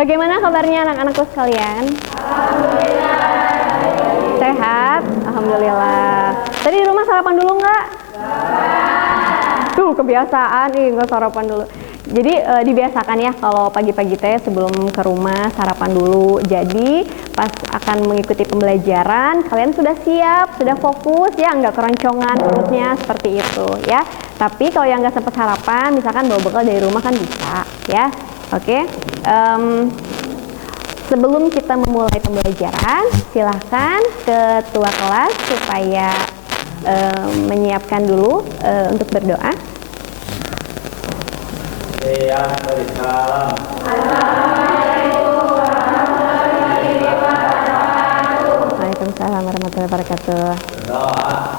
Bagaimana kabarnya anak-anakku sekalian? Alhamdulillah. Sehat? Alhamdulillah. Tadi di rumah sarapan dulu nggak? Tuh kebiasaan, nggak sarapan dulu. Jadi dibiasakan ya kalau pagi-pagi teh sebelum ke rumah sarapan dulu. Jadi pas akan mengikuti pembelajaran kalian sudah siap, sudah fokus ya, nggak keroncongan perutnya seperti itu ya. Tapi kalau yang nggak sempat sarapan, misalkan bawa bekal dari rumah kan bisa ya. Oke. Sebelum kita memulai pembelajaran, silahkan ketua kelas supaya menyiapkan dulu untuk berdoa. Waalaikumsalam warahmatullahi wabarakatuh. Alhamdulillahirrahmanirrahim.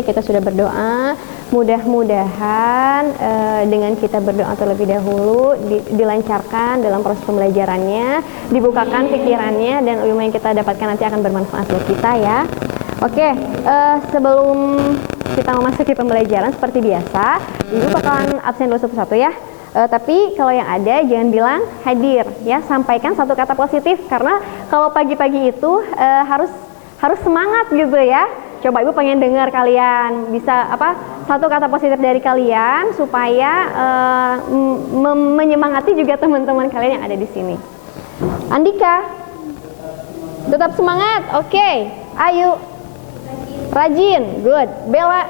Kita sudah berdoa. Mudah-mudahan dengan kita berdoa terlebih dahulu dilancarkan dalam proses pembelajarannya, dibukakan pikirannya, dan ilmu yang kita dapatkan nanti akan bermanfaat buat kita ya. Oke, sebelum kita memasuki pembelajaran seperti biasa, Ibu bakalan absen dulu satu-satu ya. Tapi kalau yang ada jangan bilang hadir ya, sampaikan satu kata positif, karena kalau pagi-pagi itu harus semangat gitu ya. Coba Ibu pengen dengar kalian bisa satu kata positif dari kalian supaya menyemangati juga teman-teman kalian yang ada di sini. Andika, tetap semangat. Oke. Ayu, rajin. Good. Bella,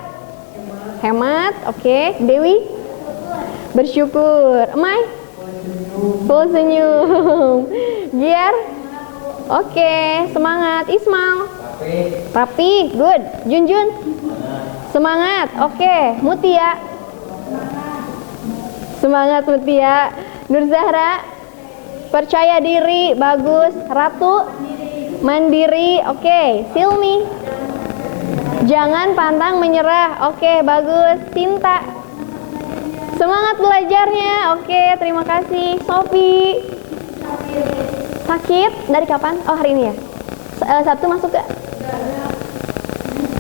hemat. Oke. Dewi, bersyukur. Emai, full senyum. Gier, oke. Semangat. Ismail, rapi, good. Junjun, semangat, oke. Mutia, semangat Mutia. Nur Zahra, percaya diri, bagus. Ratu, mandiri, oke. Silmi, jangan pantang menyerah, oke, bagus. Cinta, semangat belajarnya, oke, terima kasih. Sofi, sakit dari kapan? Oh, hari ini ya. Sabtu masuk gak?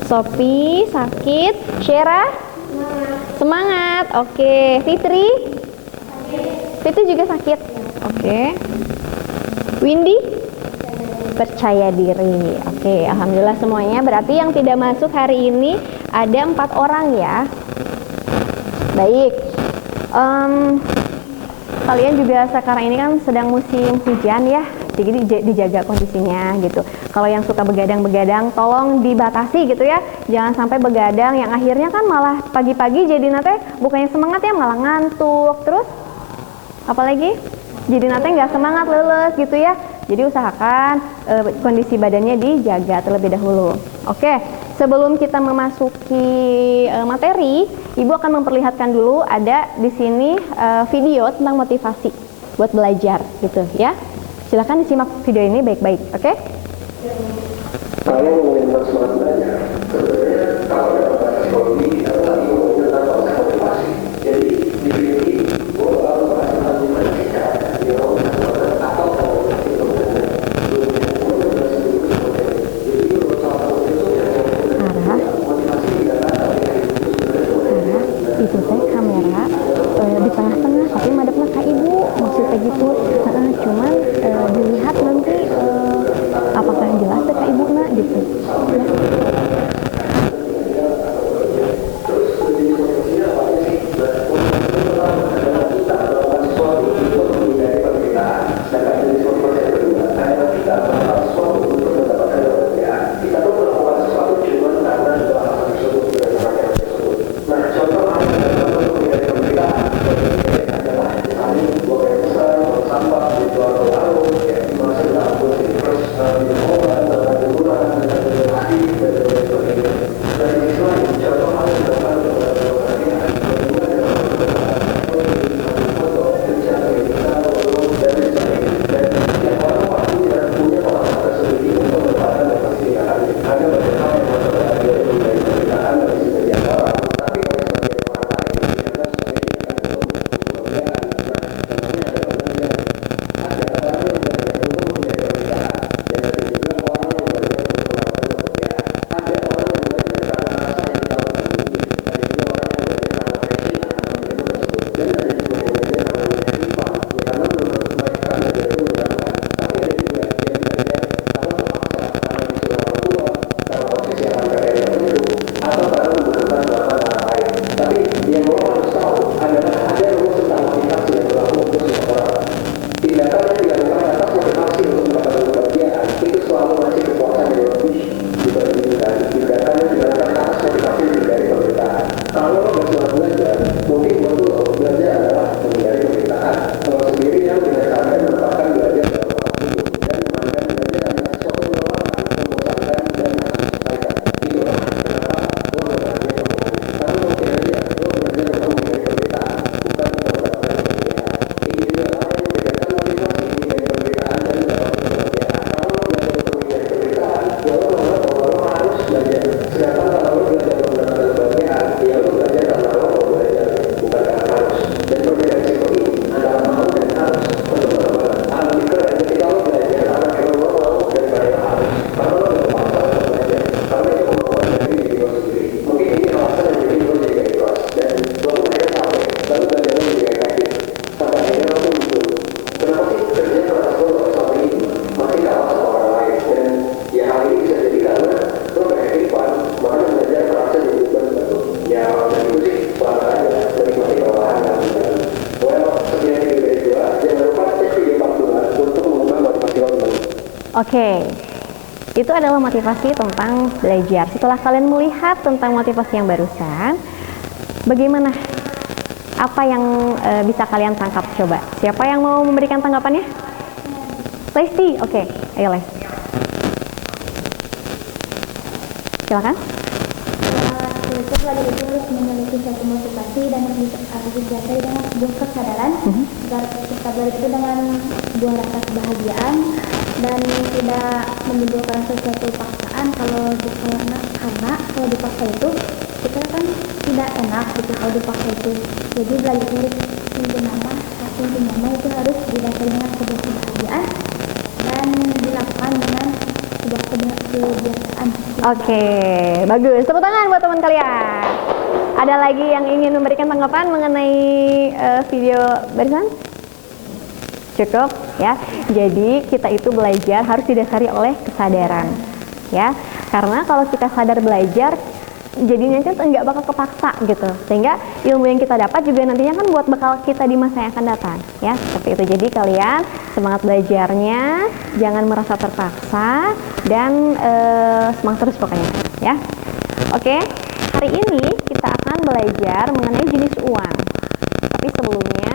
Sophie sakit. Shera semangat. Oke. Fitri juga sakit. Oke. Windy percaya diri. Oke. Alhamdulillah semuanya. Berarti yang tidak masuk hari ini ada 4 orang ya. Baik. Kalian juga sekarang ini kan sedang musim hujan ya. Jadi dijaga kondisinya gitu. Kalau yang suka begadang-begadang tolong dibatasi gitu ya. Jangan sampai begadang yang akhirnya kan malah pagi-pagi jadi nanti bukannya semangat ya, malah ngantuk. Terus Apalagi jadi nanti nggak semangat lulus gitu ya. Jadi usahakan kondisi badannya dijaga terlebih dahulu. Oke, sebelum kita memasuki materi, Ibu akan memperlihatkan dulu ada di sini video tentang motivasi buat belajar gitu ya. Silakan disimak video ini baik-baik, oke? Saya ingin semangat belajar. Sebenarnya kalau dalam bahasa psikologi kita tadi ngomongin tentang konsep motivasi. Jadi di sini bahwa bahasa matematika atau itu teh kamera di tengah-tengah tapi madepna ka ibu maksudnya gitu. Cuman dilihat nanti apakah jelas ke ibu nak gitu ya. Oke, itu adalah motivasi tentang belajar. Setelah kalian melihat tentang motivasi yang barusan, bagaimana? Apa yang bisa kalian tangkap? Coba, siapa yang mau memberikan tanggapannya? Lesti, oke, ayo Les. Silakan. Pelajar itu harus memiliki satu motivasi dan harus disertai dengan sebuah kesadaran agar kita belajar itu dengan sebuah rasa kebahagiaan dan tidak menimbulkan sesuatu paksaan. Karena kalau dipaksa itu kita kan tidak enak gitu kalau dipaksa itu. Jadi belajar itu intinya itu harus didasari dengan sebuah kebahagiaan dan dilakukan dengan sebuah kebiasaan. Oke, bagus. Tepuk tangan buat teman kalian. Ada lagi yang ingin memberikan tanggapan mengenai video barusan? Cukup ya. Jadi kita itu belajar harus didasari oleh kesadaran ya. Karena kalau kita sadar belajar jadinya kan nggak bakal kepaksa gitu, sehingga ilmu yang kita dapat juga nantinya kan buat bekal kita di masa yang akan datang ya, seperti itu. Jadi kalian semangat belajarnya, jangan merasa terpaksa dan semangat terus pokoknya ya. Oke, hari ini kita akan belajar mengenai jenis uang, tapi sebelumnya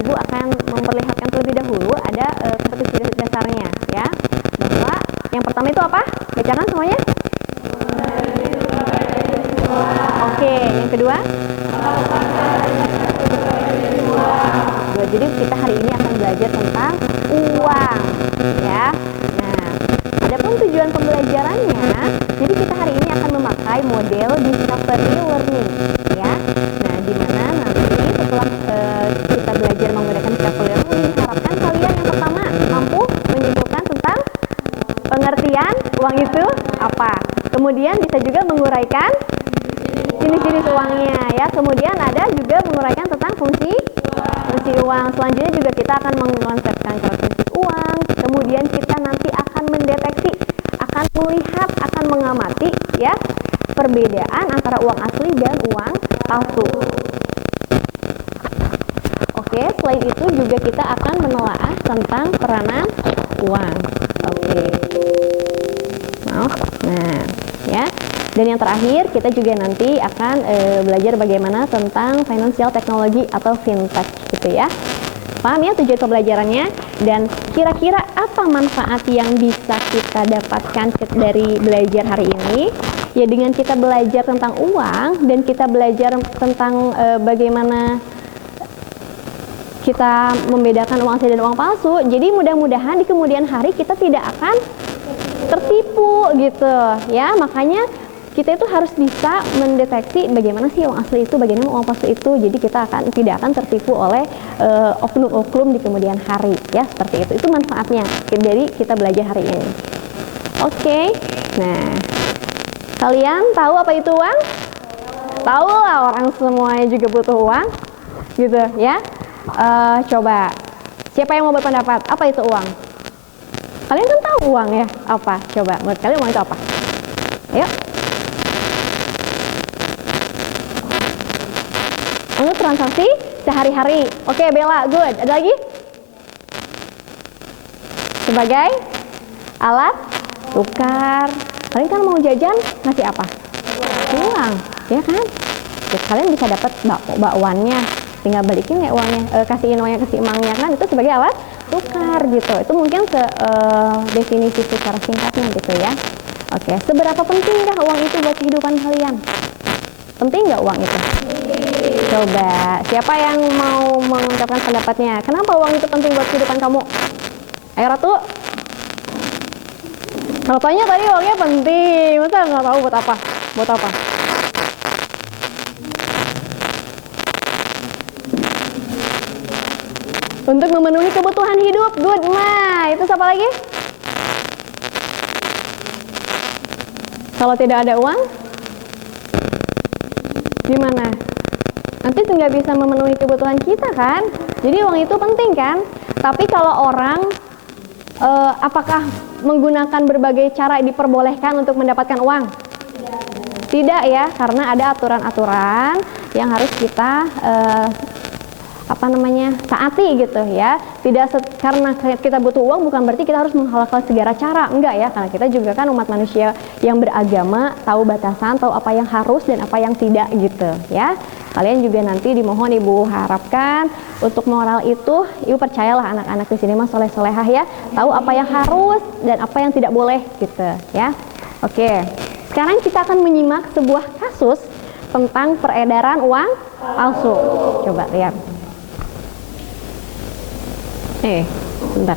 Ibu akan memperlihatkan terlebih dahulu ada kompetisi dasarnya ya. Bahwa yang pertama itu apa? Bacakan semuanya. Oke, yang kedua? Jadi kita hari ini akan belajar tentang uang ya. Nah, adapun tujuan pembelajarannya, jadi kita hari ini akan memakai model discovery learning ya. Nah, di mana nanti setelah kita belajar menggunakan discovery learning, diharapkan kalian yang pertama mampu menyimpulkan tentang pengertian uang itu apa. Kemudian bisa juga menguraikan jenis-jenis uangnya ya. Kemudian ada juga menguraikan tentang fungsi uang. Selanjutnya juga kita akan mengkonsepkan karakteristik uang. Kemudian kita nanti akan mendeteksi, akan melihat, akan mengamati ya perbedaan antara uang asli dan uang palsu. Oke, selain itu juga kita akan menelaah tentang peranan uang. Oke. Maaf. Nah, ya. Dan yang terakhir kita juga nanti akan belajar bagaimana tentang financial technology atau fintech gitu ya. Paham ya tujuan pembelajarannya? Dan kira-kira apa manfaat yang bisa kita dapatkan dari belajar hari ini? Ya dengan kita belajar tentang uang dan kita belajar tentang bagaimana kita membedakan uang asli dan uang palsu. Jadi mudah-mudahan di kemudian hari kita tidak akan tertipu gitu ya. Makanya kita itu harus bisa mendeteksi bagaimana sih uang asli itu, bagaimana uang palsu itu. Jadi kita tidak akan tertipu oleh oknum-oknum di kemudian hari ya, seperti itu. Itu manfaatnya dari kita belajar hari ini. Oke. Nah, kalian tahu apa itu uang? Tahu lah, orang semuanya juga butuh uang gitu ya. Coba siapa yang mau berpendapat apa itu uang? Kalian kan tahu uang ya apa? Coba menurut kalian uang itu apa? Ayo. Untuk transaksi sehari-hari. Oke, Bella, good. Ada lagi? Sebagai alat tukar. Kalian kan mau jajan, ngasih apa? Uang, ya kan? Ya, kalian bisa dapat bakwannya, tinggal balikin ya uangnya, kasihin uangnya ke si emangnya kan, itu sebagai alat tukar gitu. Itu mungkin definisi secara singkatnya gitu ya. Oke, seberapa pentingkah uang itu buat kehidupan kalian? Penting nggak uang itu? Coba, siapa yang mau mengungkapkan pendapatnya? Kenapa uang itu penting buat kehidupan kamu? Ayo Ratu. Katanya tadi uangnya penting, masa nggak tahu buat apa? Buat apa? Untuk memenuhi kebutuhan hidup, good ma. Itu siapa lagi? Kalau tidak ada uang, gimana? Nanti nggak bisa memenuhi kebutuhan kita kan? Jadi uang itu penting kan? Tapi kalau orang apakah menggunakan berbagai cara diperbolehkan untuk mendapatkan uang? Tidak ya, karena ada aturan-aturan yang harus kita taati gitu ya. Karena kita butuh uang bukan berarti kita harus menghalalkan segala cara, enggak ya, karena kita juga kan umat manusia yang beragama, tahu batasan, tahu apa yang harus dan apa yang tidak gitu ya. Kalian juga nanti dimohon Ibu harapkan untuk moral itu, Ibu percayalah anak-anak di sini mah soleh-solehah ya, tahu apa yang harus dan apa yang tidak boleh gitu ya. Oke, sekarang kita akan menyimak sebuah kasus tentang peredaran uang palsu. Coba lihat. Bentar.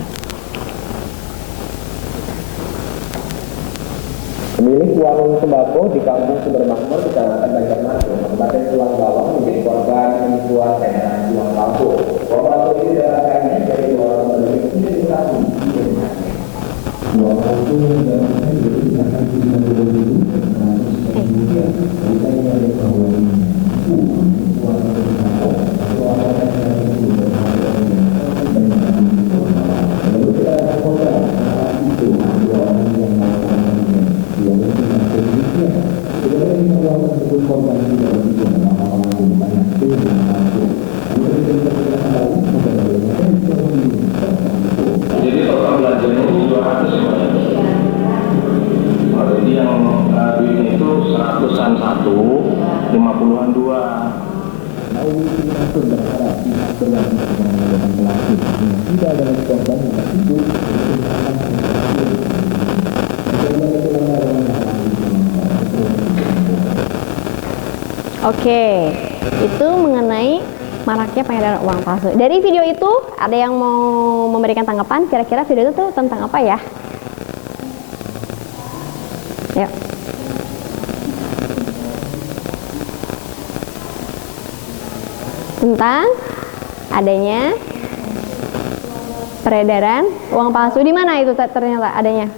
Pemilik warung sembako di Kampung Sumber Makmur, Kecamatan Banjarmasin, Kabupaten Tulang Bawang, menjadi korban penipuan peredaran uang palsu. Uang palsu ini didapatkannya dari warung pemilik identifikasi. Uang palsu didapatkan dari misalkan jadi total belanjanya itu 200 jadi yang duitnya itu 100-an 1, 50-an 2. polisi langsung berharap pihak berwajib segera melakukan pelaku sehingga tidak ada lagi korban yang tertimbun untuk melakukan sensasi. Oke, itu mengenai maraknya peredaran uang palsu. Dari video itu ada yang mau memberikan tanggapan? Kira-kira video itu tuh tentang apa ya? Yuk. Tentang adanya peredaran uang palsu. Di mana itu ternyata adanya?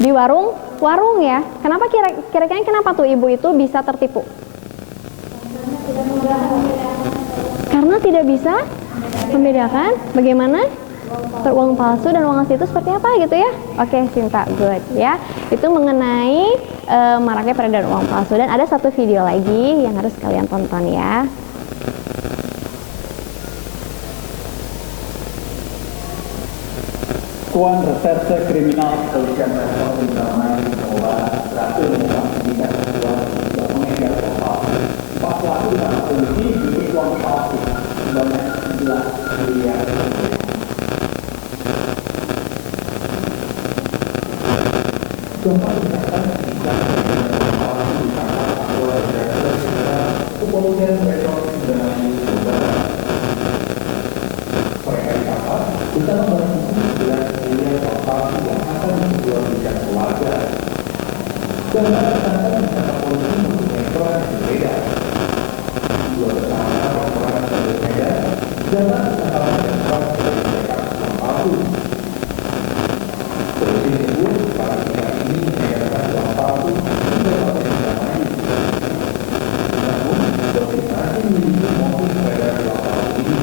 Di warung ya. Kenapa kira-kira kenapa tuh ibu itu bisa tertipu? Karena tidak bisa membedakan bagaimana uang palsu dan uang asli itu seperti apa gitu ya. Oke, Sinta, good ya. Itu mengenai maraknya peredaran uang palsu. Dan ada satu video lagi yang harus kalian tonton ya. Satuan Reserse Kriminal Kepolisian Resor Indramayu Jawa berhasil mengungkap sindikat satuan yang mengedar uang palsu. 4 pelaku ditangkap polisi dengan uang palsu sebanyak 11 miliar rupiah. Gempa dikatakan sindikat uang palsu ditangkap Satuan Reserse Kriminal Kepolisian Resor Indramayu Jawa. Mereka ditangkap bersama barang bukti 11 miliar uang palsu yang akan dijual belikan keluarga. Dan tersangka ditangkap polisi mempunyai peran yang berbeda. Dua tersangka melakukan yang berbeda dan tersangka yang peran mengedarkan uang palsu. Polisi menyebut para pihak ini mengedarkan uang palsu di Kabupaten Indramayu. Namun, polisi masih memiliki motif peredaran uang palsu ini.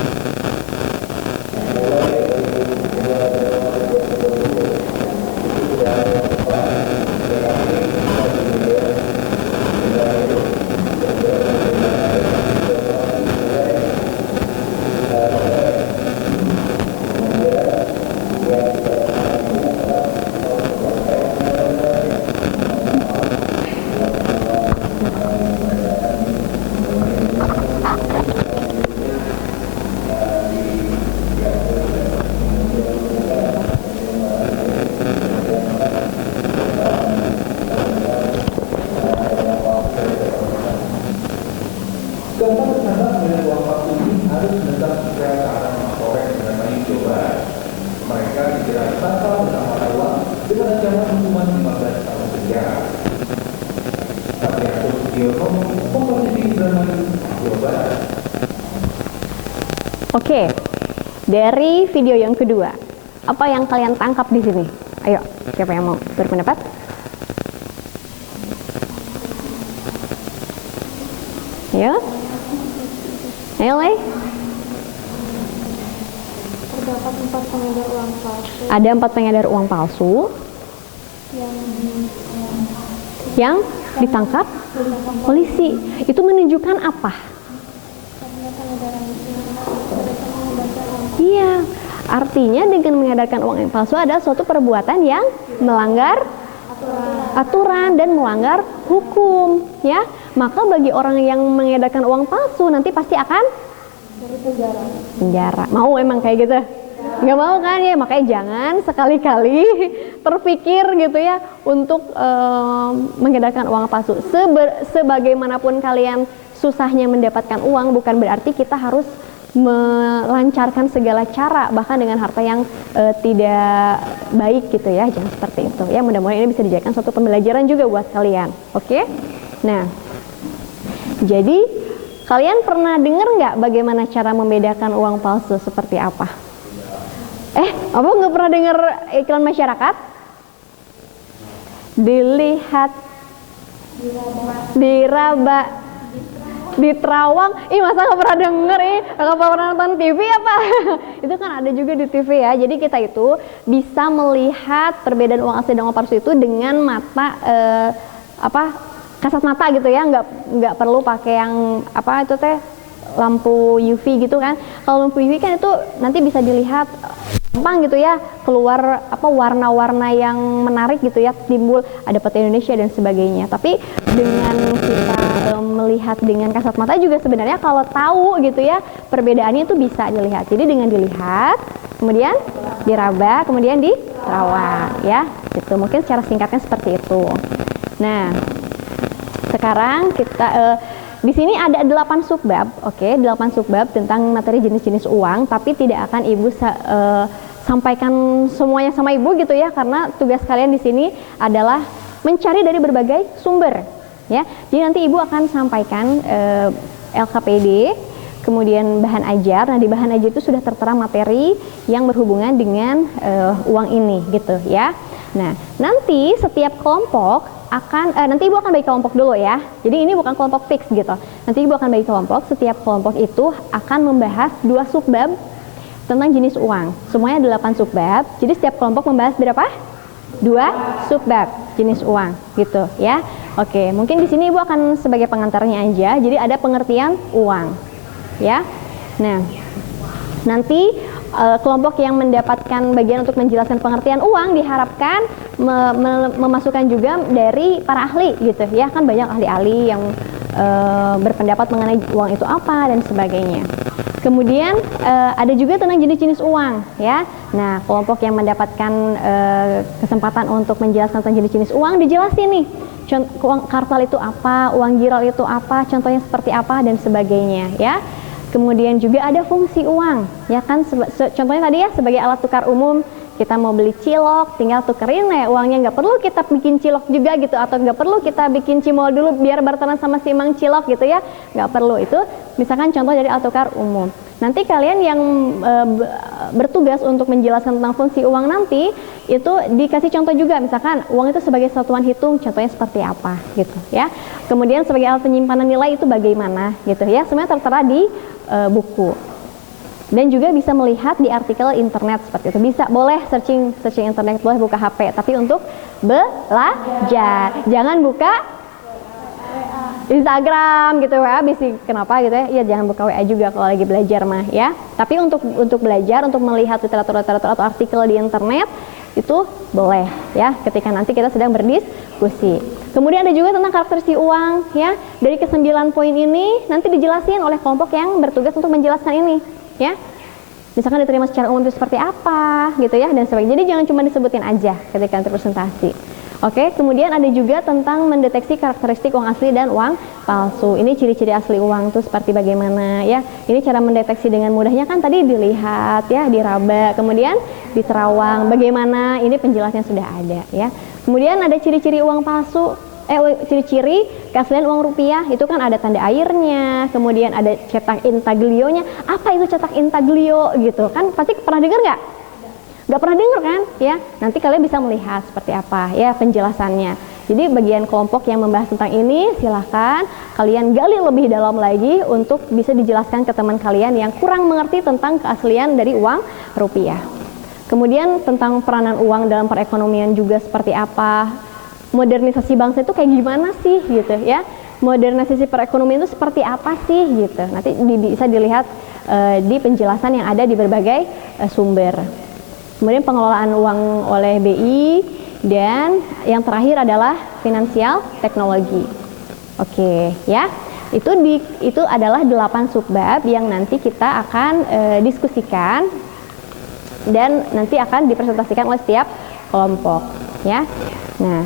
Keempat tersangka dengan uang palsu ini harus menetap segera ke arah Mapolres Indramayu Jawa Barat. Mereka dijerat pasal bersama uang dengan ancaman hukuman 15 tahun penjara. Satrianto Sudiono, Kompas TV Indramayu, Jawa Barat. Oke, dari video yang kedua, apa yang kalian tangkap di sini? Ayo, siapa yang mau berpendapat? Ayo, ayo Lei. Terdapat 4 pengedar uang palsu Ada 4 pengedar uang palsu yang ditangkap polisi. Itu menunjukkan apa? karena pengedaran itu mereka mengedarkan uang Iya, artinya dengan mengedarkan uang yang palsu ada suatu perbuatan yang melanggar aturan dan melanggar hukum, ya. Maka bagi orang yang mengedarkan uang palsu nanti pasti akan dari penjara. Mau emang kayak gitu? Nggak mau kan ya, makanya jangan sekali-kali terpikir gitu ya untuk mengedarkan uang palsu. Sebagaimanapun kalian susahnya mendapatkan uang, bukan berarti kita harus melancarkan segala cara bahkan dengan harta yang tidak baik gitu ya. Jangan seperti itu ya. Mudah-mudahan ini bisa dijadikan suatu pembelajaran juga buat kalian. Oke? Nah, jadi kalian pernah dengar nggak bagaimana cara membedakan uang palsu seperti apa? Apa nggak pernah dengar iklan masyarakat? Dilihat, diraba, di Terawang. Masa nggak pernah denger? Nggak pernah nonton TV apa? Itu kan ada juga di TV ya. Jadi kita itu bisa melihat perbedaan uang asli dan uang palsu itu dengan mata kasat mata gitu ya. Nggak perlu pakai yang apa itu teh lampu UV gitu kan. Kalau lampu UV kan itu nanti bisa dilihat gampang gitu ya, keluar warna-warna yang menarik gitu ya, timbul ada peta Indonesia dan sebagainya. Tapi dengan kita melihat dilihat dengan kasat mata juga sebenarnya kalau tahu gitu ya perbedaannya itu bisa dilihat. Jadi dengan dilihat, kemudian diraba, kemudian diterawang ya. Gitu. Mungkin secara singkatnya seperti itu. Nah, sekarang kita di sini ada 8 subbab, oke, 8 subbab tentang materi jenis-jenis uang, tapi tidak akan Ibu sampaikan semuanya sama Ibu gitu ya, karena tugas kalian di sini adalah mencari dari berbagai sumber, ya. Jadi nanti Ibu akan sampaikan LKPD, kemudian bahan ajar. Nah, di bahan ajar itu sudah tertera materi yang berhubungan dengan uang ini, gitu ya. Nah, nanti setiap kelompok nanti Ibu akan bagi kelompok dulu ya. Jadi ini bukan kelompok fix gitu. Nanti Ibu akan bagi kelompok, setiap kelompok itu akan membahas 2 subbab tentang jenis uang. Semuanya 8 subbab. Jadi setiap kelompok membahas berapa? 2 subbab jenis uang gitu ya. Oke, mungkin di sini Ibu akan sebagai pengantarnya aja. Jadi ada pengertian uang. Ya. Nah, nanti kelompok yang mendapatkan bagian untuk menjelaskan pengertian uang diharapkan memasukkan juga dari para ahli gitu ya, kan banyak ahli-ahli yang berpendapat mengenai uang itu apa dan sebagainya. Kemudian ada juga tentang jenis-jenis uang ya. Nah, kelompok yang mendapatkan kesempatan untuk menjelaskan tentang jenis-jenis uang dijelasin nih. Uang kartal itu apa, uang giral itu apa, contohnya seperti apa dan sebagainya ya. Kemudian juga ada fungsi uang, ya kan? Contohnya tadi ya, sebagai alat tukar umum, kita mau beli cilok, tinggal tukerin ya uangnya, nggak perlu kita bikin cilok juga gitu, atau nggak perlu kita bikin cimol dulu biar berteman sama si Mang Cilok gitu ya, nggak perlu. Itu misalkan contoh dari alat tukar umum. Nanti kalian yang bertugas untuk menjelaskan tentang fungsi uang nanti, itu dikasih contoh juga, misalkan uang itu sebagai satuan hitung, contohnya seperti apa gitu ya. Kemudian sebagai alat penyimpanan nilai itu bagaimana gitu ya, semuanya tertera di buku. Dan juga bisa melihat di artikel internet seperti itu. Bisa, boleh searching internet, boleh buka HP, tapi untuk belajar. Jangan buka Instagram gitu WA, kenapa gitu ya? Iya, jangan buka WA juga kalau lagi belajar mah ya. Tapi untuk belajar, untuk melihat literatur atau artikel di internet itu boleh ya, ketika nanti kita sedang berdiskusi. Kemudian ada juga tentang karakteristik uang ya. Dari ke-9 poin ini nanti dijelasin oleh kelompok yang bertugas untuk menjelaskan ini ya. Misalkan diterima secara umum itu seperti apa gitu ya, dan sebagainya. Jadi jangan cuma disebutin aja ketika nanti presentasi. Oke, kemudian ada juga tentang mendeteksi karakteristik uang asli dan uang palsu. Ini ciri-ciri asli uang itu seperti bagaimana ya. Ini cara mendeteksi dengan mudahnya kan tadi dilihat ya, diraba, kemudian diterawang. Bagaimana? Ini penjelasannya sudah ada ya. Kemudian ada ciri-ciri uang palsu, ciri-ciri keaslian uang rupiah, itu kan ada tanda airnya, kemudian ada cetak intaglio-nya. Apa itu cetak intaglio gitu? Kan pasti pernah dengar nggak? Nggak pernah dengar kan? Ya, nanti kalian bisa melihat seperti apa ya penjelasannya. Jadi bagian kelompok yang membahas tentang ini, silahkan kalian gali lebih dalam lagi untuk bisa dijelaskan ke teman kalian yang kurang mengerti tentang keaslian dari uang rupiah. Kemudian tentang peranan uang dalam perekonomian juga seperti apa, modernisasi bangsa itu kayak gimana sih gitu ya, modernisasi perekonomian itu seperti apa sih gitu. Nanti bisa dilihat di penjelasan yang ada di berbagai sumber. Kemudian pengelolaan uang oleh BI, dan yang terakhir adalah finansial teknologi. Oke ya, itu adalah 8 subbab yang nanti kita akan diskusikan dan nanti akan dipresentasikan oleh setiap kelompok ya. Nah,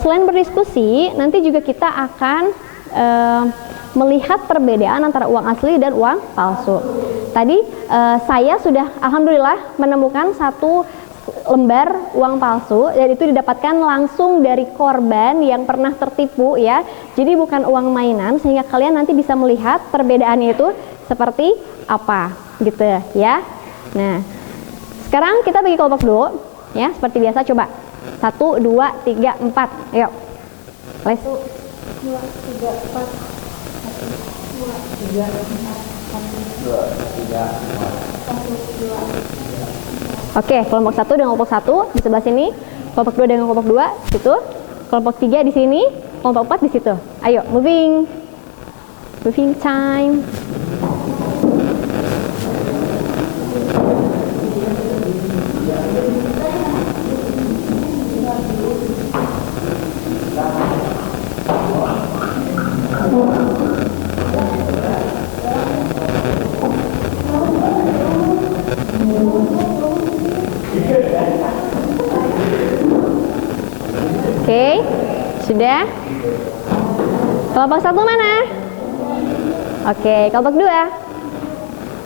selain berdiskusi, nanti juga kita akan melihat perbedaan antara uang asli dan uang palsu. Tadi saya sudah alhamdulillah menemukan 1 lembar uang palsu, dan itu didapatkan langsung dari korban yang pernah tertipu ya. Jadi bukan uang mainan, sehingga kalian nanti bisa melihat perbedaannya itu seperti apa gitu ya. Nah, sekarang kita bagi kelompok dulu ya, seperti biasa. Coba 1, 2, 3, 4, ayo les. 1, 2, 3, 4. 1, 2, 3, 4. Oke, kelompok 1 dengan kelompok 1 di sebelah sini, kelompok 2 dengan kelompok 2 situ, kelompok 3 di sini, kelompok 4 di situ. Ayo, moving time. Oke, sudah. Kelompok 1 mana? Oke, kelompok 2.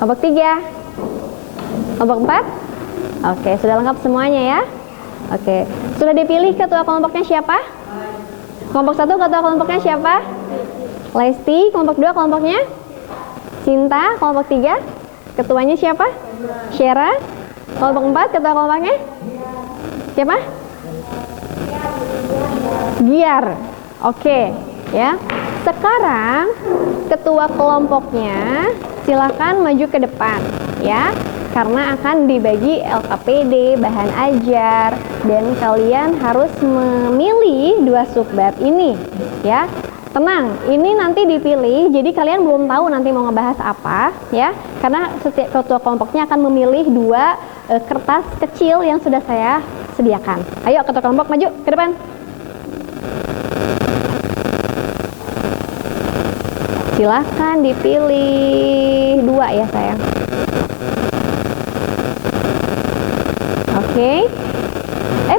Kelompok 3. Kelompok 4. Oke, sudah lengkap semuanya ya. Oke, sudah dipilih ketua kelompoknya siapa? Kelompok 1 ketua kelompoknya siapa? Lesti. Kelompok 2 kelompoknya? Cinta. Kelompok 3 ketuanya siapa? Syera. Kelompok 4 ketua kelompoknya? Siapa? Giar. Oke, ya. Sekarang ketua kelompoknya silakan maju ke depan, ya. Karena akan dibagi LKPD, bahan ajar, dan kalian harus memilih 2 subbab ini, ya. Tenang, ini nanti dipilih, jadi kalian belum tahu nanti mau ngebahas apa, ya. Karena setiap ketua kelompoknya akan memilih 2 kertas kecil yang sudah saya sediakan. Ayo ketua kelompok maju ke depan. Silahkan dipilih 2 ya sayang. Oke.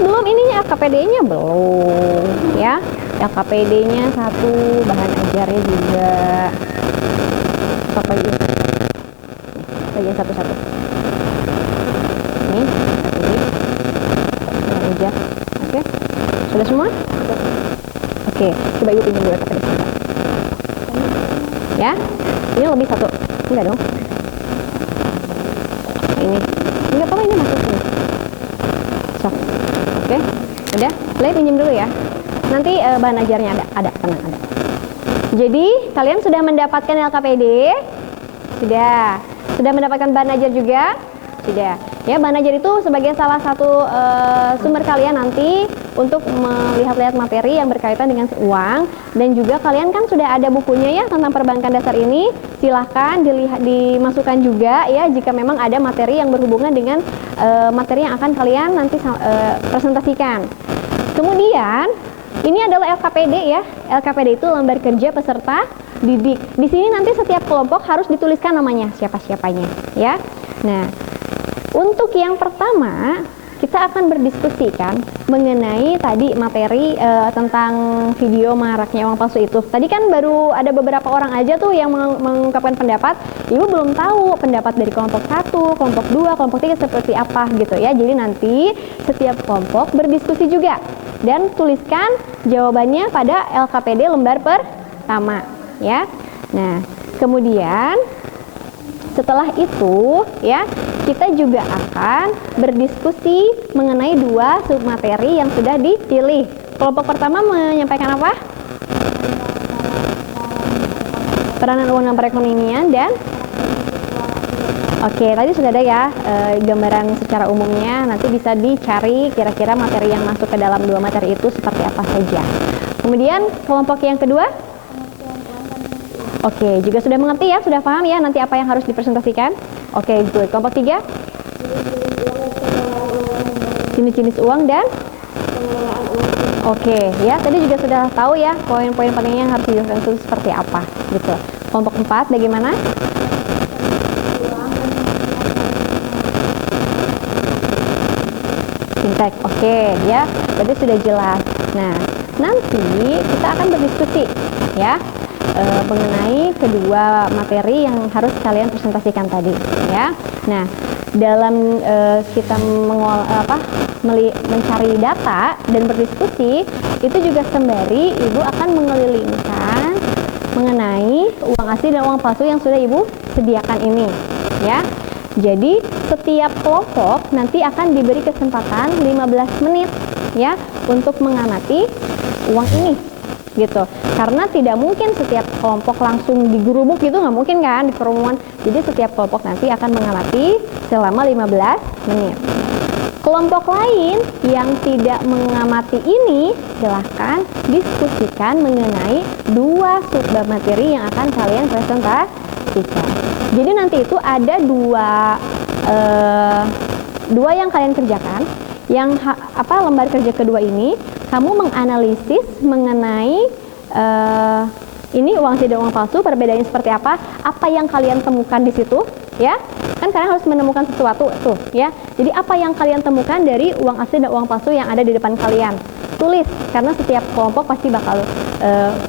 Belum ininya LKPD-nya belum ya. LKPD-nya 1, bahan ajarnya juga. Apa lagi? Bagian satu-satu. Ini bahan ajar. Oke. Sudah semua? Oke, coba ibu pinjam dulu LKPD sebentar. Ya, ini lebih 1. Enggak dong. Ini enggak apa-apa, ini masuk sini. Sok. Oke, udah. Boleh pinjam dulu ya. Nanti bahan ajarnya ada, tenang ada. Jadi kalian sudah mendapatkan LKPD? Sudah mendapatkan bahan ajar juga? Sudah. Ya, bahan ajar itu sebagai salah satu sumber kalian nanti untuk melihat-lihat materi yang berkaitan dengan uang, dan juga kalian kan sudah ada bukunya ya tentang perbankan dasar ini. Silahkan dimasukkan juga ya jika memang ada materi yang berhubungan dengan materi yang akan kalian nanti presentasikan. Kemudian ini adalah LKPD ya. LKPD itu lembar kerja peserta didik. Di sini nanti setiap kelompok harus dituliskan namanya, siapa-siapanya ya. Nah, untuk yang pertama kita akan berdiskusikan mengenai tadi materi tentang video maraknya uang palsu itu. Tadi kan baru ada beberapa orang aja tuh yang mengungkapkan pendapat. Ibu belum tahu pendapat dari kelompok 1, kelompok 2, kelompok 3 seperti apa gitu ya. Jadi nanti setiap kelompok berdiskusi juga dan tuliskan jawabannya pada LKPD lembar pertama ya. Nah, kemudian setelah itu ya, kita juga akan berdiskusi mengenai 2 submateri yang sudah dipilih. Kelompok pertama menyampaikan apa? Peranan uang dan perekonomian dan oke, tadi sudah ada ya gambaran secara umumnya. Nanti bisa dicari kira-kira materi yang masuk ke dalam 2 materi itu seperti apa saja. Kemudian kelompok yang kedua? Oke, juga sudah mengerti ya, sudah paham ya nanti apa yang harus dipresentasikan? Oke, good. Kelompok 3? Jenis-jenis uang dan? Oke, ya tadi juga sudah tahu ya poin-poin pentingnya yang harus dijelaskan itu seperti apa gitu. Kelompok 4 bagaimana? Fintech, oke ya, berarti sudah jelas. Nah, nanti kita akan berdiskusi ya mengenai kedua materi yang harus kalian presentasikan tadi ya. Nah, dalam kita mencari data dan berdiskusi itu juga sembari ibu akan mengelilingkan mengenai uang asli dan uang palsu yang sudah ibu sediakan ini ya. Jadi setiap kelompok nanti akan diberi kesempatan 15 menit ya untuk mengamati uang ini gitu. Karena tidak mungkin setiap kelompok langsung digerubuk gitu, nggak mungkin kan di pertemuan. Jadi setiap kelompok nanti akan mengamati selama 15 menit. Kelompok lain yang tidak mengamati ini silahkan diskusikan mengenai 2 subbab materi yang akan kalian presentasikan. Jadi nanti itu ada dua yang kalian kerjakan. Yang lembar kerja kedua ini kamu menganalisis mengenai Ini uang asli dan uang palsu, perbedaannya seperti apa? Apa yang kalian temukan di situ, ya? Kan kalian harus menemukan sesuatu tuh, ya. Jadi apa yang kalian temukan dari uang asli dan uang palsu yang ada di depan kalian? Tulis, karena setiap kelompok pasti bakal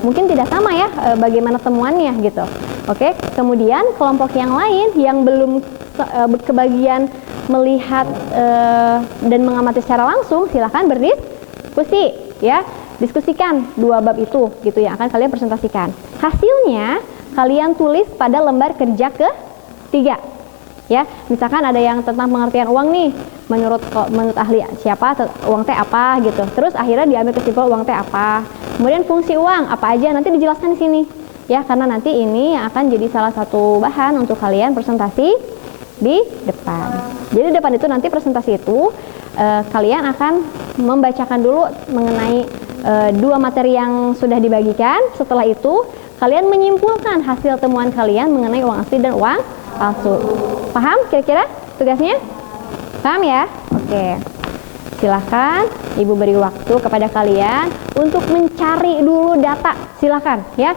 mungkin tidak sama ya bagaimana temuannya gitu. Oke, kemudian kelompok yang lain yang belum kebagian melihat dan mengamati secara langsung, silahkan berdiskusi, ya. Diskusikan dua bab itu gitu yang akan kalian presentasikan. Hasilnya kalian tulis pada lembar kerja ke-3. Ya, misalkan ada yang tentang pengertian uang nih, menurut ahli siapa uang teh apa gitu. Terus akhirnya diambil kesimpulan uang teh apa. Kemudian fungsi uang apa aja nanti dijelaskan di sini. Ya, karena nanti ini yang akan jadi salah satu bahan untuk kalian presentasi di depan. Jadi di depan itu nanti presentasi itu kalian akan membacakan dulu mengenai dua materi yang sudah dibagikan. Setelah itu kalian menyimpulkan hasil temuan kalian mengenai uang asli dan uang palsu. Paham kira-kira tugasnya? Paham ya? Oke. Silahkan Ibu beri waktu kepada kalian untuk mencari dulu data. Silahkan ya.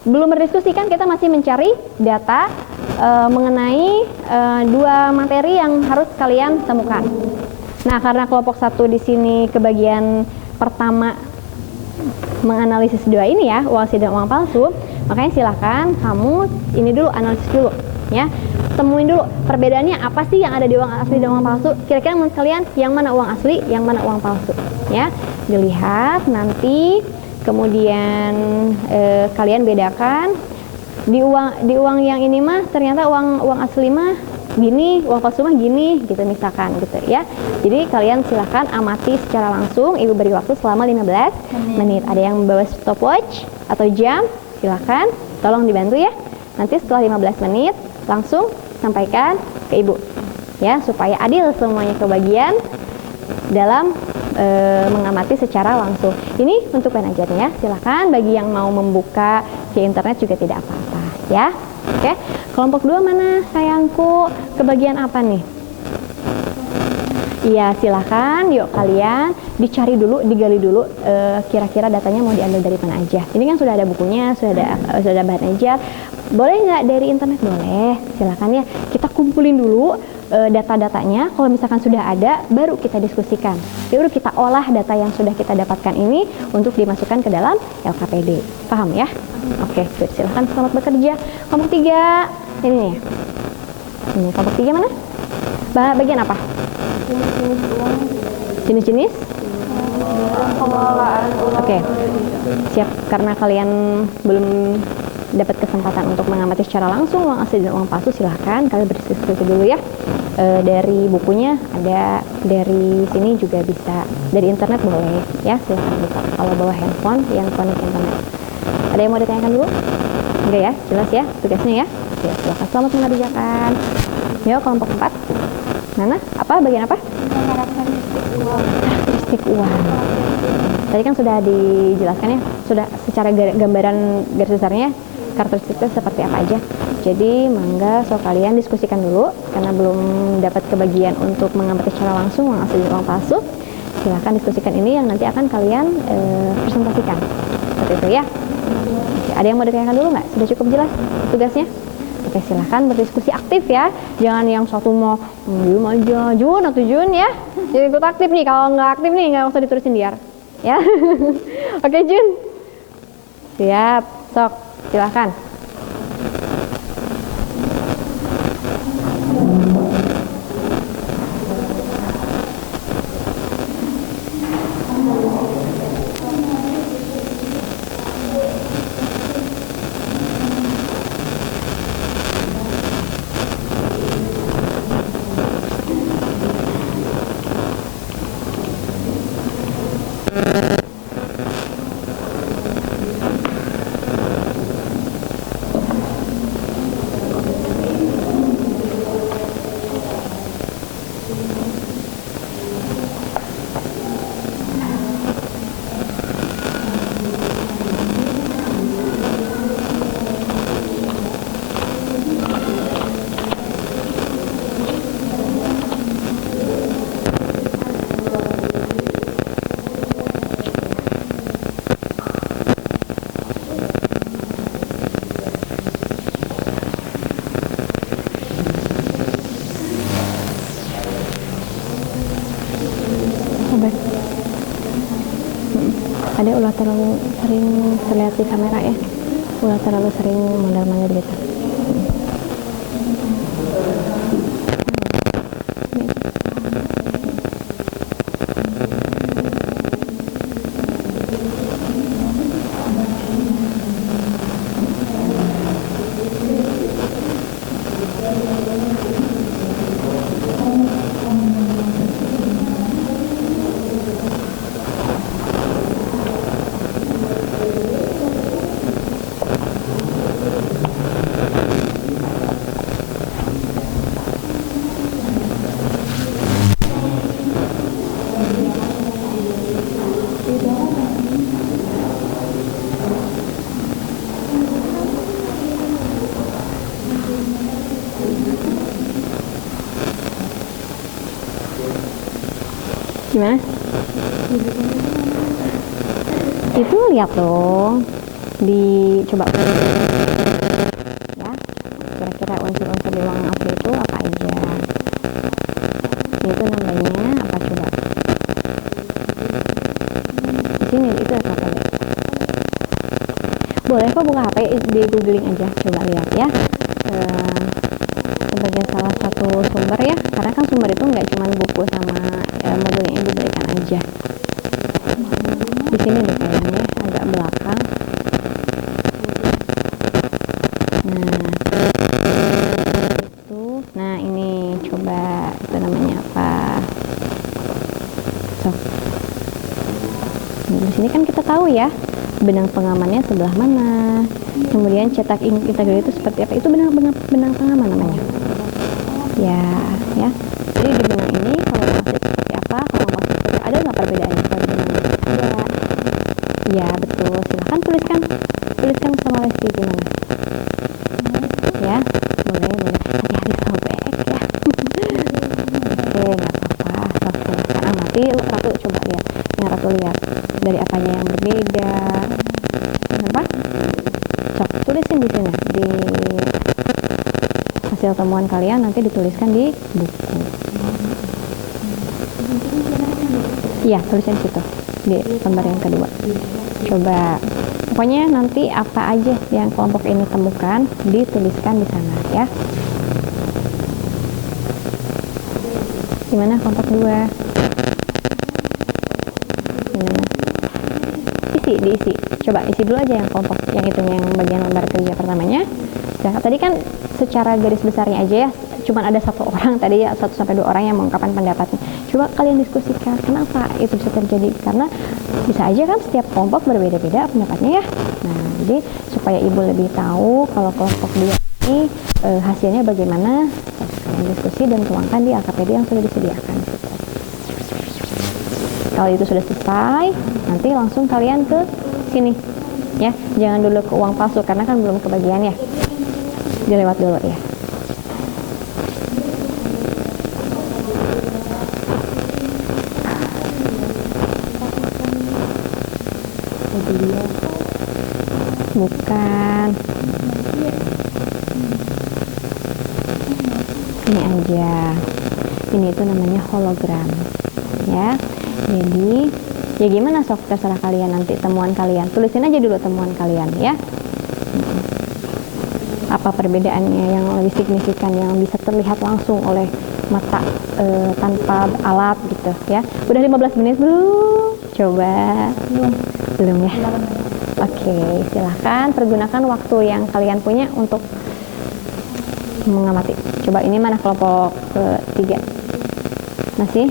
Belum berdiskusi kan, kita masih mencari data mengenai dua materi yang harus kalian temukan. Nah, karena kelompok 1 di sini kebagian pertama menganalisis dua ini ya, uang asli dan uang palsu, makanya silakan kamu ini dulu analisis dulu ya. Temuin dulu perbedaannya apa sih yang ada di uang asli dan uang palsu. Kira-kira menurut kalian yang mana uang asli, yang mana uang palsu ya. Dilihat nanti kemudian kalian bedakan di uang yang ini mah ternyata uang asli mah gini, uang palsu mah gini gitu misalkan gitu ya. Jadi kalian silahkan amati secara langsung. Ibu beri waktu selama 15 menit. Ada yang membawa stopwatch atau jam? Silahkan, tolong dibantu ya. Nanti setelah 15 menit langsung sampaikan ke Ibu ya, supaya adil semuanya kebagian dalam mengamati secara langsung. Ini untuk pengajarnya ya. Silahkan bagi yang mau membuka ke internet juga tidak apa-apa ya. Oke, kelompok 2 mana sayangku? Kebagian apa nih? Iya, silahkan yuk kalian dicari dulu, digali dulu kira-kira datanya mau diambil dari mana aja. Ini kan sudah ada bukunya, sudah ada bahan ajar. Boleh nggak dari internet? Boleh, silahkan ya. Kita kumpulin dulu data-datanya. Kalau misalkan sudah ada, baru kita diskusikan. Baru kita olah data yang sudah kita dapatkan ini untuk dimasukkan ke dalam LKPD. Paham ya? Oke, silahkan selamat bekerja. Kelompok 3, ini nih. Ini kelompok 3 mana? Bagian apa? Jenis-jenis? Oke, siap. Karena kalian belum dapat kesempatan untuk mengamati secara langsung uang asli dan uang palsu, silahkan kalian berdiskusi dulu ya. Dari bukunya ada, dari sini juga bisa, dari internet boleh ya, silahkan buka. Kalau bawa handphone yang connect internet. Ada yang mau ditanyakan dulu? Enggak ya, jelas ya tugasnya ya. Ya, silahkan selamat mengerjakan. Yuk kelompok 4. Mana? Apa? Bagian apa? Karakteristik uang. Tadi kan sudah dijelaskan ya, sudah secara gambaran garis besarnya karakteristiknya seperti apa aja. Jadi mangga so kalian diskusikan dulu karena belum dapat kebagian untuk mengamati secara langsung uang asli dan uang palsu. Silahkan diskusikan ini yang nanti akan kalian presentasikan. Seperti itu ya. Oke, ada yang mau ditanyakan dulu nggak? Sudah cukup jelas tugasnya? Oke, silahkan berdiskusi aktif ya. Jangan yang satu mau diem aja. Jun atau Jun ya. Jadi ikut aktif nih. Kalau nggak aktif nih nggak usah ditulisin biar. Ya. Oke Jun. Siap. Sok. Silahkan. lihat di kamera ya. Udah terlalu sering mondar-mandir gitu. Gimana? Itu lihat dong, dicoba ya, kira-kira unsur-unsur di ruangan asli itu apa aja. Itu namanya apa coba? Di sini itu apa coba? Boleh kok buka HP, di googling aja, coba lihat ya. Sebagai salah satu sumber ya, karena kan sumber itu nggak cuma buku sama modul yang ibu berikan aja. Di sini deh kayaknya agak belakang. Nah ini coba itu namanya apa? So, di sini kan kita tahu ya benang pengamannya sebelah mana. Kemudian cetak integrasi itu seperti apa? Itu benang pengaman namanya. Ya. Jadi di benang ini kalau masih seperti apa, kalau masih seperti ada nggak perbedaannya? Kalau benang ada. Ya betul. Silahkan tuliskan sama Lesti gimana? Ya, boleh. Hati-hati sobek ya. Oke, nggak apa-apa. Silahkan amati. Ratu coba lihat. Yang Ratu lihat dari apanya yang berbeda. Kenapa? Sok tulisin di sini di hasil temuan kalian, nanti dituliskan di buku. Iya, tulisin di situ di lembar yang kedua. Coba pokoknya nanti apa aja yang kelompok ini temukan dituliskan di sana ya. Gimana kelompok 2? Gimana? Diisi. Coba isi dulu aja yang kelompok yang itu, yang bagian lembar kerja pertamanya. Nah, tadi kan secara garis besarnya aja ya, cuman ada 1 orang tadi ya, 1 sampai 2 orang yang mengungkapkan pendapatnya. Coba kalian diskusikan kenapa itu bisa terjadi, karena bisa aja kan setiap kelompok berbeda-beda pendapatnya ya. Nah, jadi supaya ibu lebih tahu kalau kelompok dia ini hasilnya bagaimana, kalian diskusi dan tuangkan di LKPD yang sudah disediakan. Kalau itu sudah selesai, nanti langsung kalian ke sini ya, jangan dulu ke uang palsu karena kan belum kebagian ya, dilewat dulu ya. Bukan, ini aja, ini itu namanya hologram ya. Jadi ya gimana sok, terserah kalian nanti temuan kalian, tulisin aja dulu temuan kalian ya. Apa perbedaannya yang lebih signifikan, yang bisa terlihat langsung oleh mata tanpa alat gitu ya. Udah 15 menit belum? Coba belum ya. Oke, silahkan pergunakan waktu yang kalian punya untuk mengamati. Coba ini mana kelompok ketiga? Masih?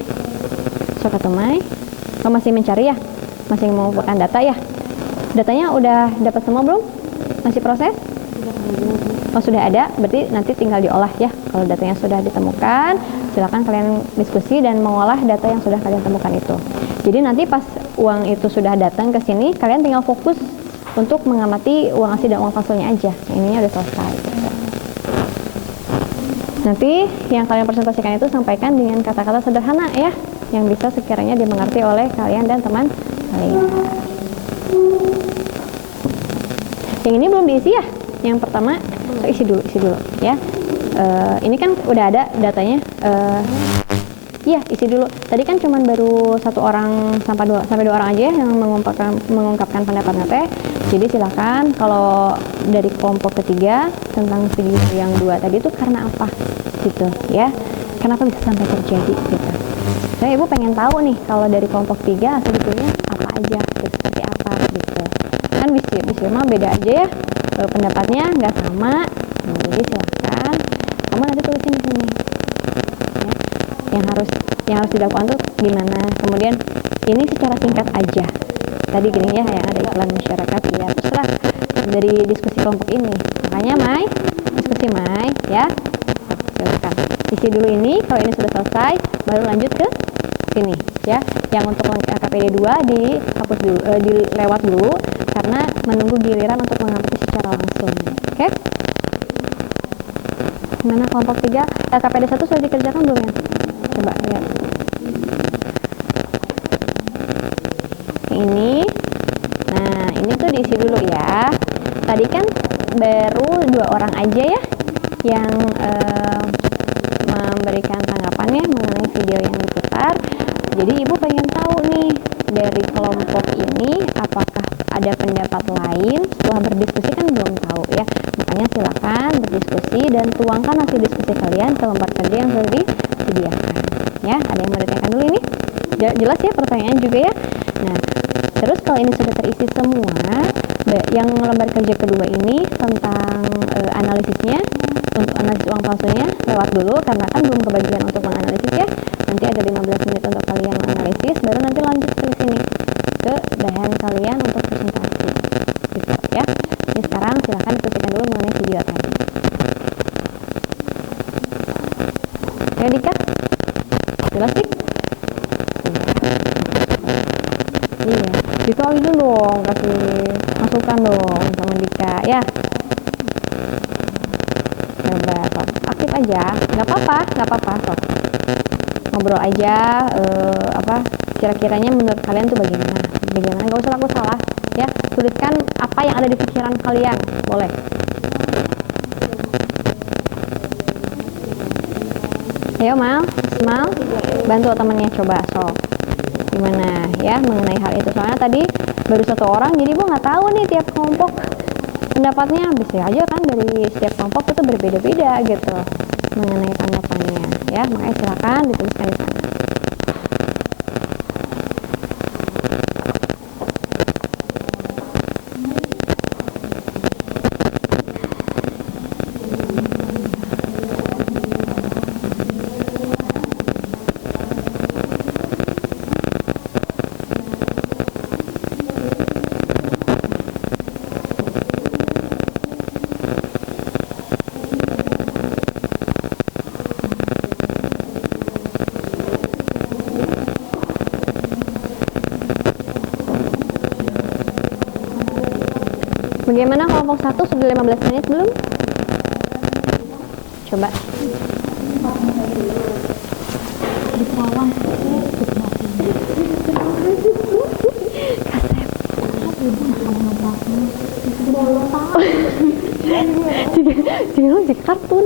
Sok Atumai? Oh, masih mencari ya? Masih mengumpulkan data ya? Datanya udah dapat semua belum? Masih proses? Oh, sudah ada, berarti nanti tinggal diolah ya. Kalau datanya sudah ditemukan, silakan kalian diskusi dan mengolah data yang sudah kalian temukan itu. Jadi nanti pas uang itu sudah datang ke sini, kalian tinggal fokus untuk mengamati uang asli dan uang palsunya aja. Ininya udah selesai. Gitu. Nanti yang kalian presentasikan itu sampaikan dengan kata-kata sederhana ya, yang bisa sekiranya dimengerti oleh kalian dan teman kalian. Yang ini belum diisi ya? Yang pertama isi dulu ya. Ini kan udah ada datanya. Iya, isi dulu. Tadi kan cuman baru 1 orang sampai dua orang aja yang mengungkapkan pendapatnya teh. Jadi silakan kalau dari kelompok ketiga tentang video yang 2 tadi itu karena apa gitu ya. Kenapa bisa sampai terjadi gitu. Saya Ibu pengen tahu nih kalau dari kelompok 3 sebetulnya apa aja gitu, seperti apa gitu. Kan bisa mah beda aja ya. Pendapatnya nggak sama. Nah, jadi silakan kamu nanti tulisin di sini. Ya. Yang harus dilakukan tuh gimana. Kemudian ini secara singkat aja. Tadi gini ya, yang ada iklan masyarakat ya, terserah dari diskusi kelompok ini. Makanya diskusi ya. Silakan isi dulu ini. Kalau ini sudah selesai, baru lanjut ke sini ya. Yang untuk KPD 2 dihapus dulu, dilewat dulu karena menunggu giliran untuk mengamati secara langsung. Oke? Gimana kelompok 3? KPD 1 sudah dikerjakan belum ya? Coba lihat. Ini. Nah, ini tuh diisi dulu ya. Tadi kan baru 2 orang aja ya yang memberikan tanggapannya mengenai video yang diputar. Jadi Ibu pengen tahu nih dari kelompok ini apakah ada pendapat lain. Setelah berdiskusi kan belum tahu ya. Makanya silakan berdiskusi dan tuangkan hasil diskusi kalian ke lembar kerja yang sudah disediakan. Ya, ada yang mau ditanyakan dulu ini? Jelas ya pertanyaan juga ya. Nah, terus kalau ini sudah terisi semua, yang lembar kerja kedua ini tentang analisisnya, untuk analisis uang palsunya lewat dulu karena kan belum kebagian untuk menganalisis ya. Nanti ada 15 menit untuk kalian menganalisis, baru nanti lanjut ke sini ke bahan kalian untuk presentasi. Gitu ya. Ini sekarang silahkan diskusikan dulu mengenai video tadi. Ya Dika? Jelas sih? Iya, dituangin dulu dong, kasih masukan dong sama Dika ya. Coba sok, aktif aja, nggak apa-apa sok. Ngobrol aja, kira-kiranya menurut kalian tuh bagaimana, nggak usah takut salah ya. Tuliskan apa yang ada di pikiran kalian, boleh. Ayo Mal, bantu temennya coba sok. Gimana ya mengenai hal itu, soalnya tadi baru 1 orang jadi Bu nggak tahu nih tiap kelompok pendapatnya. Bisa aja kan dari setiap kelompok itu berbeda-beda gitu mengenai tanggapannya ya. Makanya silakan dituliskan di sana. Bagaimana kelompok 1 sudah 15 menit belum? Coba. Jika kartun.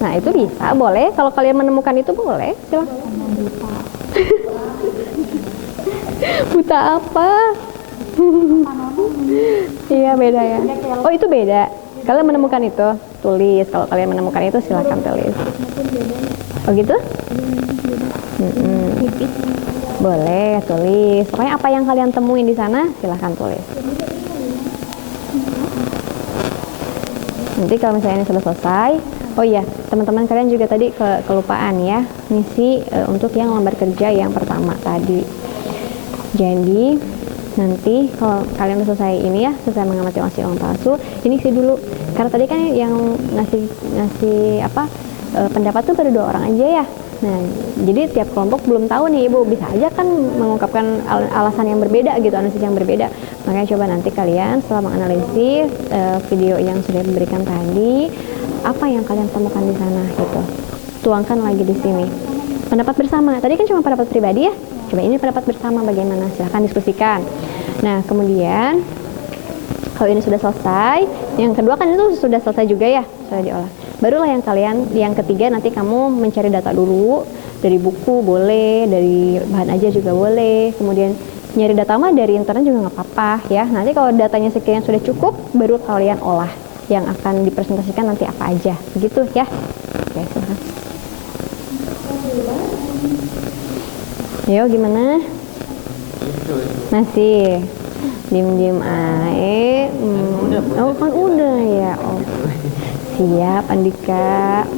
Nah itu bisa, boleh. Kalau kalian menemukan itu boleh, silakan. Buta apa? Iya beda ya. Oh itu beda. Kalian menemukan itu, tulis. Kalau kalian menemukan itu silakan tulis. Oh gitu? Boleh tulis. Pokoknya apa yang kalian temuin di sana silakan tulis. Nanti kalau misalnya ini sudah selesai, oh iya teman-teman kalian juga tadi kelupaan ya ngisi untuk yang lembar kerja yang pertama tadi. Jadi nanti kalau kalian udah selesai ini ya, selesai mengamati uang palsu, ini isi dulu. Karena tadi kan yang ngasih pendapat tuh baru 2 orang aja ya. Nah, jadi tiap kelompok belum tahu nih Ibu, bisa aja kan mengungkapkan alasan yang berbeda gitu, analisis yang berbeda. Makanya coba nanti kalian setelah menganalisis video yang sudah diberikan tadi, apa yang kalian temukan di sana gitu. Tuangkan lagi di sini. Pendapat bersama, tadi kan cuma pendapat pribadi ya. Coba ini pendapat bersama bagaimana, silahkan diskusikan. Nah kemudian kalau ini sudah selesai, yang kedua kan itu sudah selesai juga ya, sudah diolah. Barulah yang ketiga nanti kamu mencari data dulu, dari buku boleh, dari bahan aja juga boleh. Kemudian nyari data mah dari internet juga nggak apa-apa ya. Nanti kalau datanya sekian sudah cukup, baru kalian olah yang akan dipresentasikan nanti apa aja, begitu ya. Oke, silakan. Ayo gimana? Masih diem-diem aja. Oh kan udah ya. Oh. Siap Andika.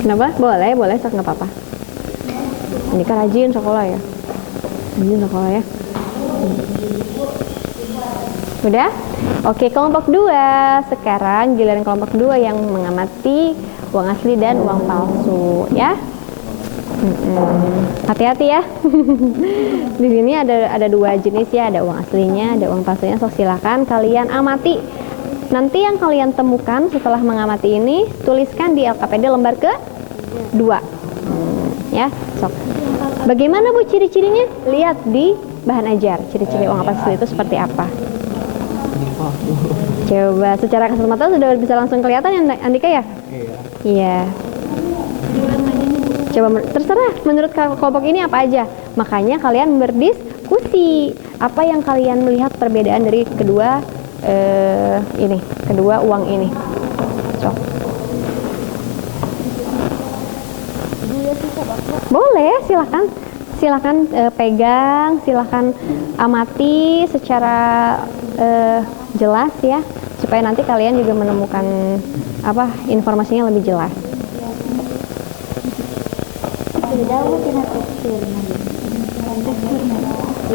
Kenapa? Boleh, sok nggak apa-apa. Andika rajin sekolah ya. Rajin sekolah ya. Udah? Oke, kelompok 2. Sekarang giliran kelompok 2 yang mengamati uang asli dan uang palsu ya. Hati-hati ya. Di sini ada 2 jenis ya, ada uang aslinya, ada uang palsunya. So silakan kalian amati. Nanti yang kalian temukan setelah mengamati ini, tuliskan di LKPD lembar ke-2. Ya, sok. Bagaimana Bu ciri-cirinya? Lihat di bahan ajar. Ciri-ciri uang palsu itu seperti apa? Coba secara kasat mata sudah bisa langsung kelihatan ya Andika ya? Iya. Coba terserah menurut kelompok ini apa aja. Makanya kalian berdiskusi apa yang kalian melihat perbedaan dari kedua kedua uang ini. Sok. Boleh, silakan pegang, silakan amati secara jelas ya, supaya nanti kalian juga menemukan informasinya lebih jelas.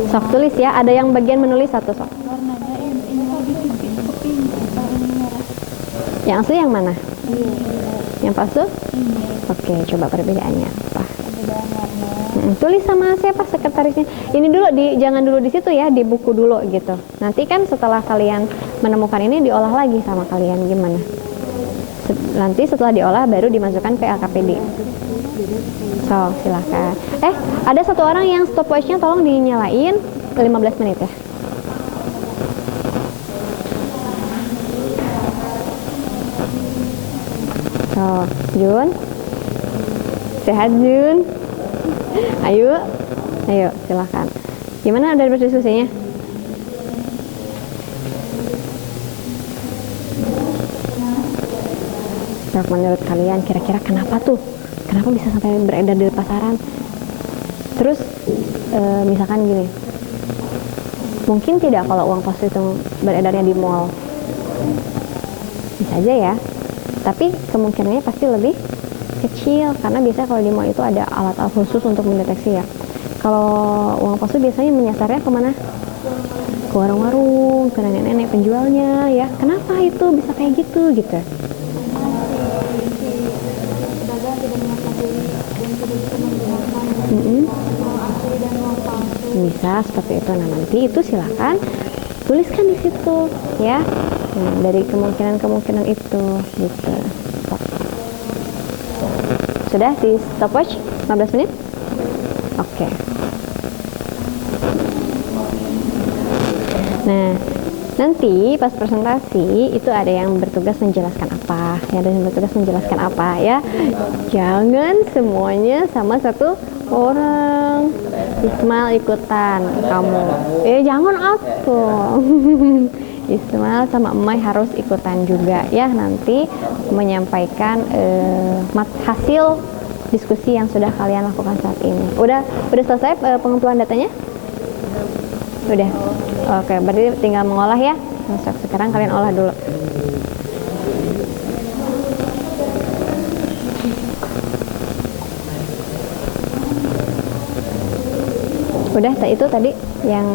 Sok tulis ya, ada yang bagian menulis satu sok. Yang asli yang mana? Yang palsu? Oke, coba perbedaannya apa? Tulis sama siapa sekretarisnya. Ini dulu jangan dulu di situ ya, di buku dulu gitu. Nanti kan setelah kalian menemukan ini diolah lagi sama kalian gimana? Nanti setelah diolah baru dimasukkan ke LKPD. So, silahkan. Ada satu orang yang stopwatch-nya tolong dinyalain 15 menit ya. So, Jun. Sehat Jun. Ayo silahkan. Gimana udah berdiskusinya? Menurut kalian kira-kira kenapa tuh? Kenapa bisa sampai beredar di pasaran? Terus misalkan gini, mungkin tidak kalau uang palsu itu beredarnya di mall? Bisa aja ya, tapi kemungkinannya pasti lebih kecil karena biasanya kalau di mall itu ada alat-alat khusus untuk mendeteksi ya. Kalau uang palsu biasanya menyasarnya kemana? Ke warung-warung, ke nenek-nenek penjualnya ya. Kenapa itu bisa kayak gitu? Bisa seperti itu. Nah nanti itu silakan tuliskan di situ ya. Dari kemungkinan itu gitu. Sudah di stopwatch 15 menit? Oke. Nah, nanti pas presentasi itu ada yang bertugas menjelaskan apa. Ya. Jangan semuanya sama satu orang. Ismail ikutan kamu. Jangan atuh. Ismail sama Emai harus ikutan juga ya, nanti menyampaikan hasil diskusi yang sudah kalian lakukan saat ini. Udah selesai pengumpulan datanya? Udah. Oke, berarti tinggal mengolah ya. Sekarang kalian olah dulu. Udah, itu tadi yang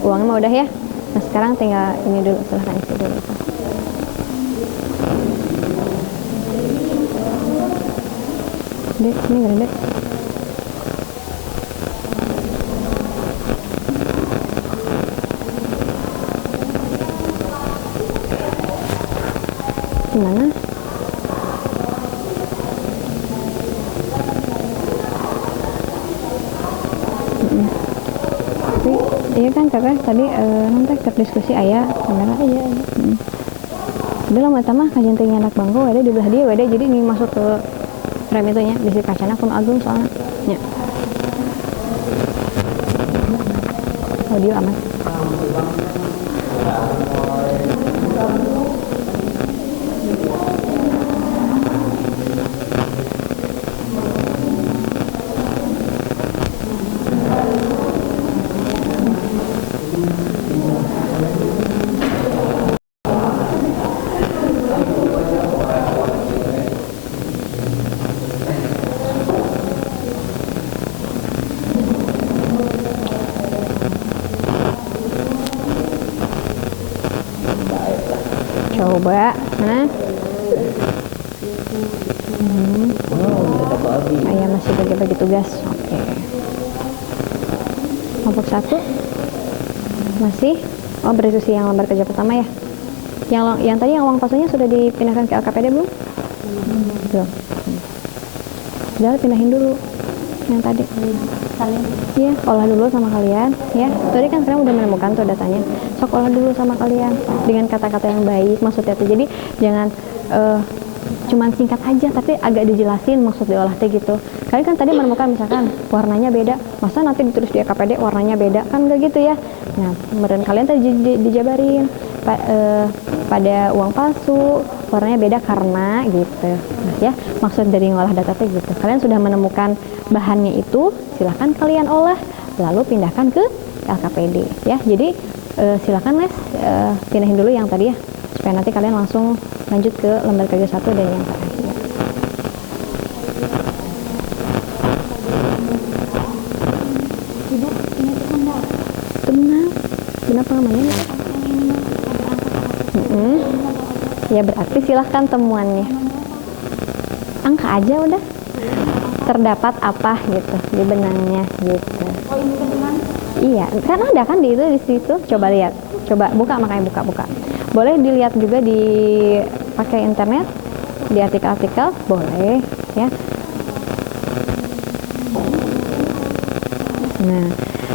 uangnya mah udah ya. Nah sekarang tinggal ini dulu, silahkan isi dulu. Dek, ini gak ada. Gimana? Iya kan kakak tadi nanti terdiskusi ayah kamera. Iya. Udah lah mah kajian teh anak bangku ada di belah dia ada jadi ini masuk ke frame itu nya bisi kacana kun agung soalnya nya. Audio aman. Coba mana? Ayah masih bagi-bagi tugas. Oke. Kelompok 1 masih. Oh berdiskusi yang lembar kerja pertama ya. Yang tadi yang uang palsunya sudah dipindahkan ke LKPD belum? Belum. Udah pindahin dulu yang tadi. Iya, olah dulu sama kalian ya. Tadi kan kalian udah menemukan tuh datanya. Sok olah dulu sama kalian dengan kata-kata yang baik maksudnya tuh. Jadi jangan cuman singkat aja tapi agak dijelasin maksud diolah teh gitu. Kalian kan tadi menemukan misalkan warnanya beda, masa nanti ditulis di KPD warnanya beda kan enggak gitu ya. Nah, kemudian kalian tadi dijabarin pada uang palsu warnanya beda karena gitu. Nah, ya, maksud dari ngolah data teh gitu. Kalian sudah menemukan bahannya itu, silahkan kalian olah lalu pindahkan ke LKPD ya. Jadi silakan Les pindahin dulu yang tadi ya supaya nanti kalian langsung lanjut ke lembar kerja 1 dan yang terakhir. Ibu, ini tuh Tenang, kenapa namanya? Ya berarti silahkan temuannya. Angka aja udah. Terdapat apa gitu di benangnya gitu. Oh ini teman. Iya, kan ada kan di situ. Coba lihat, coba buka makanya buka. Boleh dilihat juga di pakai internet, di artikel-artikel boleh ya. Nah,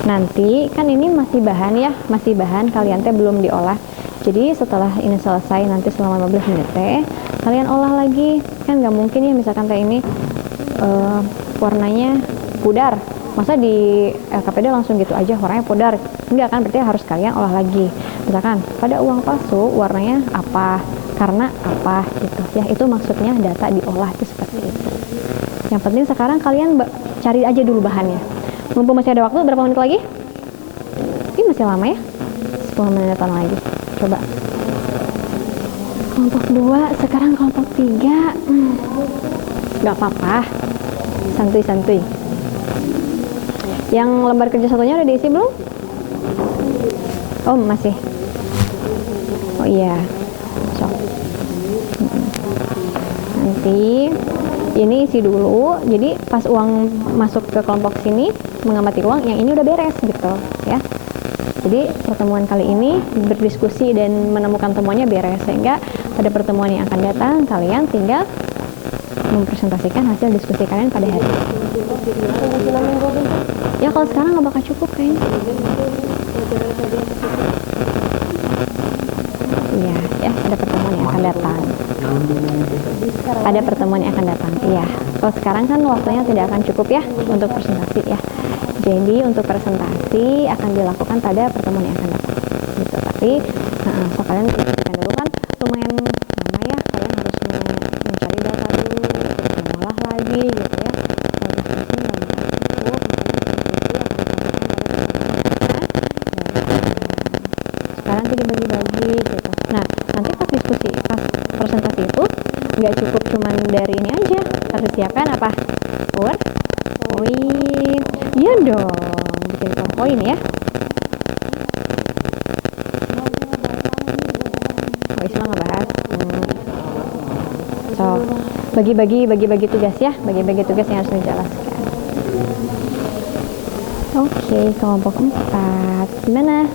nanti kan ini masih bahan ya, masih bahan kalian teh belum diolah. Jadi setelah ini selesai nanti selama 15 menit teh kalian olah lagi. Kan nggak mungkin ya misalkan teh ini warnanya pudar. Masa di LKPD langsung gitu aja warnanya pudar? Enggak kan, berarti harus kalian olah lagi. Misalkan pada uang palsu warnanya apa, karena apa gitu ya. Itu maksudnya data diolah itu seperti itu. Yang penting sekarang kalian cari aja dulu bahannya. Mumpung masih ada waktu, berapa menit lagi? Ini masih lama ya, 10 menitan lagi. Coba kelompok 2, sekarang kelompok 3. Gak apa-apa, santuy-santuy. Yang lembar kerja 1-nya udah diisi belum? Oh masih. Oh iya, so nanti ini isi dulu. Jadi pas uang masuk ke kelompok sini mengamati uang, yang ini udah beres gitu ya. Jadi pertemuan kali ini berdiskusi dan menemukan temuannya beres, sehingga pada pertemuan yang akan datang kalian tinggal mempresentasikan hasil diskusi kalian pada hari ini. Ya kalau sekarang nggak bakal cukup kayaknya. Iya, ya ada pertemuan yang akan datang. Ada pertemuan yang akan datang. Iya. Kalau sekarang kan waktunya tidak akan cukup ya untuk presentasi ya. Jadi untuk presentasi akan dilakukan pada pertemuan yang akan datang. Gitu. Tapi so kalian diskusikan dulu kan lumayan lama ya. Kalian harus mencari data dulu, terus mengolah lagi gitu ya. Sekarang nanti dibagi-bagi gitu. Nah, nanti pas diskusi, pas presentasi itu nggak cukup cuman dari ini aja, harus siapkan apa? PowerPoint. Iya dong, bikin PowerPoint ya. Oh, Isma ngebahas. So, bagi-bagi tugas ya, bagi-bagi tugas yang harus dijelaskan. Oke, kelompok 4. Gimana?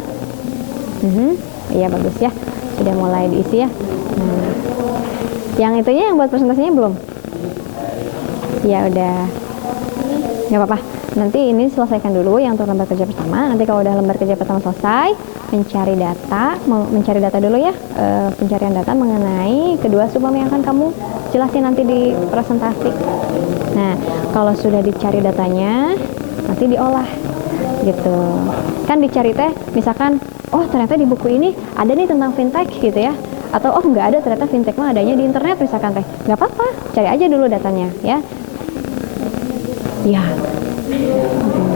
Iya bagus ya, sudah mulai diisi ya. Nah, yang itunya yang buat presentasinya belum? Ya udah. Nggak apa-apa. Nanti ini selesaikan dulu yang untuk lembar kerja pertama. Nanti kalau udah lembar kerja pertama selesai, mencari data dulu ya, pencarian data mengenai kedua subbab yang akan kamu jelasin nanti di presentasi. Nah, kalau sudah dicari datanya, nanti diolah gitu. Kan dicari teh, misalkan, oh ternyata di buku ini ada nih tentang fintech gitu ya. Atau oh nggak ada, ternyata fintech mah adanya di internet misalkan teh. Nggak apa-apa, cari aja dulu datanya ya. Ya.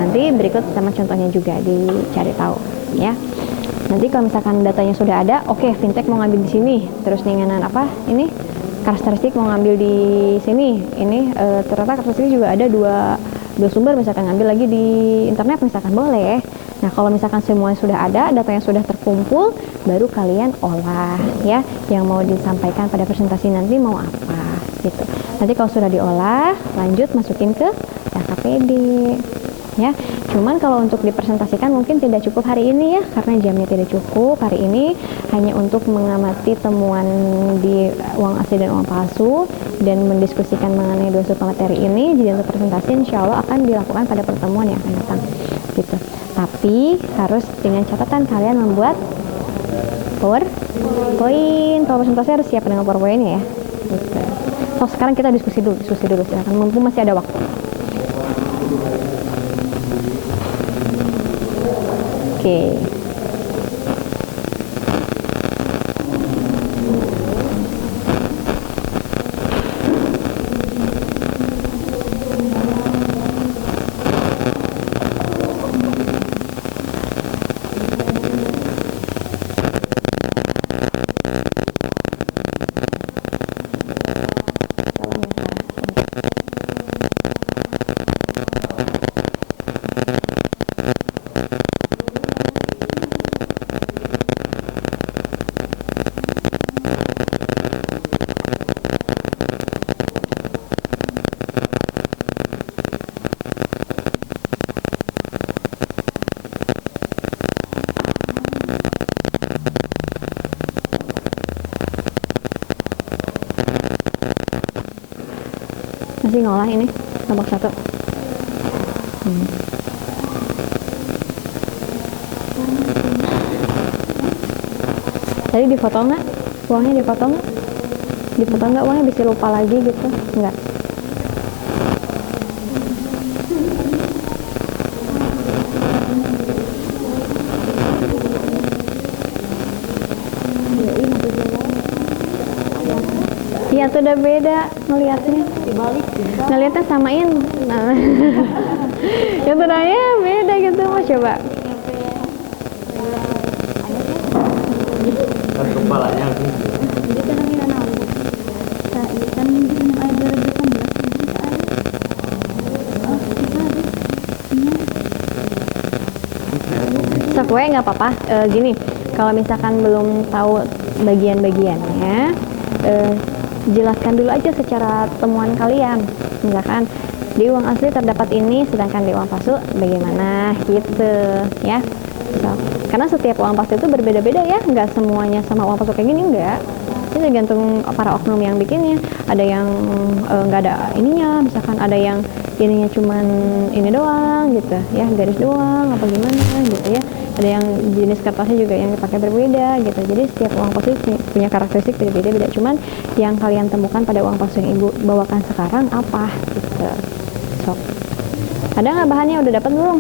Nanti berikut sama contohnya juga dicari tahu ya. Nanti kalau misalkan datanya sudah ada, oke, fintech mau ngambil di sini, terus ninganan apa ini karakteristik mau ngambil di sini, ini ternyata karakteristik juga ada dua sumber, misalkan ngambil lagi di internet misalkan, boleh. Nah kalau misalkan semua sudah ada, datanya sudah terkumpul, baru kalian olah ya, yang mau disampaikan pada presentasi nanti mau apa gitu. Nanti kalau sudah diolah, lanjut masukin ke LKPD ya. Cuman kalau untuk dipresentasikan mungkin tidak cukup hari ini ya, karena jamnya tidak cukup. Hari ini hanya untuk mengamati temuan di uang asli dan uang palsu dan mendiskusikan mengenai dua submateri ini. Jadi untuk presentasi insya Allah akan dilakukan pada pertemuan yang akan datang gitu. Tapi harus dengan catatan kalian membuat PowerPoint. Kalau presentasi harus siap dengan PowerPoint ya gitu. So sekarang kita diskusi dulu silakan, mumpung masih ada waktu. Oke. Masih ngolah ini kelompok 1. Tadi difoto nggak? Uangnya difoto nggak? Difoto nggak uangnya, bisa lupa lagi gitu? Nggak. Iya tuh udah beda ngelihatnya. Ngelihatnya samain. Nah. Yang terakhir beda gitu, mau coba. Kan kepalanya Sekue nggak apa-apa. Gini, kalau misalkan belum tahu bagian-bagiannya, jelaskan dulu aja secara temuan kalian. Misalkan di uang asli terdapat ini, sedangkan di uang palsu bagaimana gitu ya. So, karena setiap uang palsu itu berbeda-beda ya, nggak semuanya sama uang palsu kayak gini, enggak. Itu tergantung para oknum yang bikinnya. Ada yang nggak ada ininya, misalkan ada yang ininya cuman ini doang gitu ya, garis doang apa gimana gitu ya. Ada yang jenis kertasnya juga yang dipakai berbeda gitu. Jadi setiap uang palsu punya karakteristik berbeda-beda. Cuman yang kalian temukan pada uang palsu yang ibu bawakan sekarang apa gitu. Sok. Ada nggak bahannya? Udah dapat belum?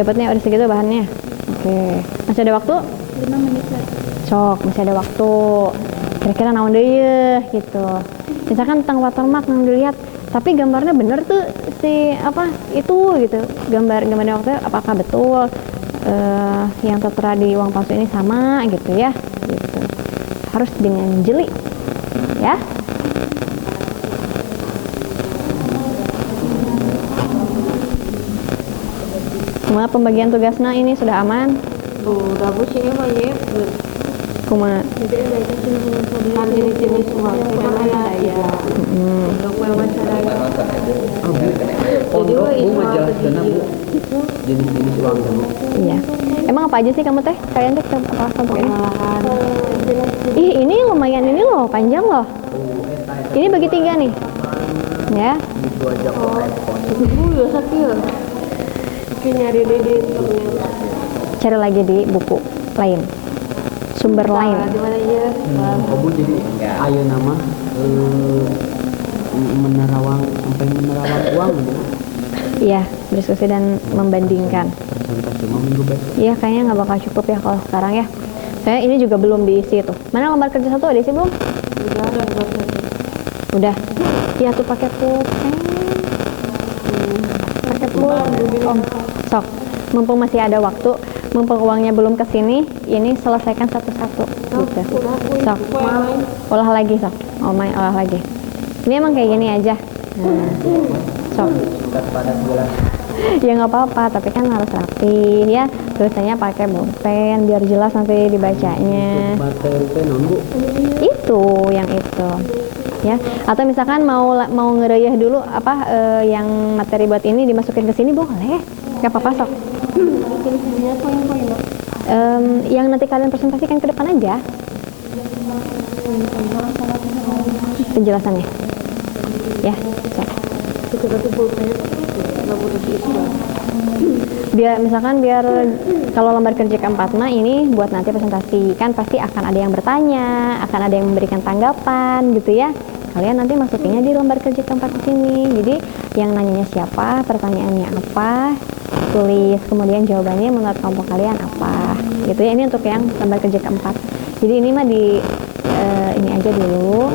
Dapatnya udah segitu bahannya. Oke. Masih ada waktu? 5 menit lagi. Sok, masih ada waktu. Kira-kira naon deui ya gitu. Misalkan tentang watermark yang dilihat, tapi gambarnya bener tuh si apa itu gitu. Gambarnya waktu apakah betul yang tertera di uang palsu ini sama gitu ya. Gitu. Harus dengan jeli. Ya. Kumaha pembagian tugasnya ini sudah aman? Udah bu sini mah ya. Kumaha? Kan jenis-jenis uang kan ada ya. Untuk wawancara. Jadi bu menjelaskan bu jenis-jenis uang dulu. Iya. Emang apa aja sih kamu teh? Kalian teh apa kelompok ini? Pengolahan. Ih, ini lumayan ini loh, panjang loh. Ini bagi 3 nih. Ya. Itu aja kok repot. Dulu sakit ya. Oke, nyari di internet. Cari lagi di buku lain, sumber lain. Di mana ya? Kamu jadi ayo nama menerawang sampai menerawang uang gitu. Iya, berdiskusi dan membandingkan. Sampai cuma minggu besok. Iya, kayaknya nggak bakal cukup ya kalau sekarang ya. Saya ini juga belum diisi tuh. Mana lembar kerja 1 ada isi belum? Udah ada berapa? Udah. Iya tuh pakai pulpen. Pakai pulpen. Oh, sok. Mumpung masih ada waktu, mumpung uangnya belum kesini, ini selesaikan satu-satu. Gitu. Sok. Olah lagi sok. Oh, main olah lagi. Ini emang kayak gini aja. Nah, sok. Singkat padat jelas. Ya nggak apa-apa, tapi kan harus rapi ya. Tulisannya pakai pulpen biar jelas nanti dibacanya. Baterai penon bu. Itu yang itu. Ya, atau misalkan mau ngereyeh dulu apa yang materi buat ini dimasukin ke sini boleh. Nggak apa-apa sok. Tulisannya poin-poin loh. Yang nanti kalian presentasikan ke depan aja penjelasannya. Ya, sok. Tapi pulpennya nggak butuh diisi lah. Biar kalau lembar kerja keempat mah ini buat nanti presentasi kan pasti akan ada yang bertanya, akan ada yang memberikan tanggapan gitu ya. Kalian nanti masukinnya di lembar kerja keempat di sini. Jadi yang nanyanya siapa, pertanyaannya apa, tulis kemudian jawabannya menurut kelompok kalian apa. Gitu ya, ini untuk yang lembar kerja keempat. Jadi ini mah di ini aja dulu.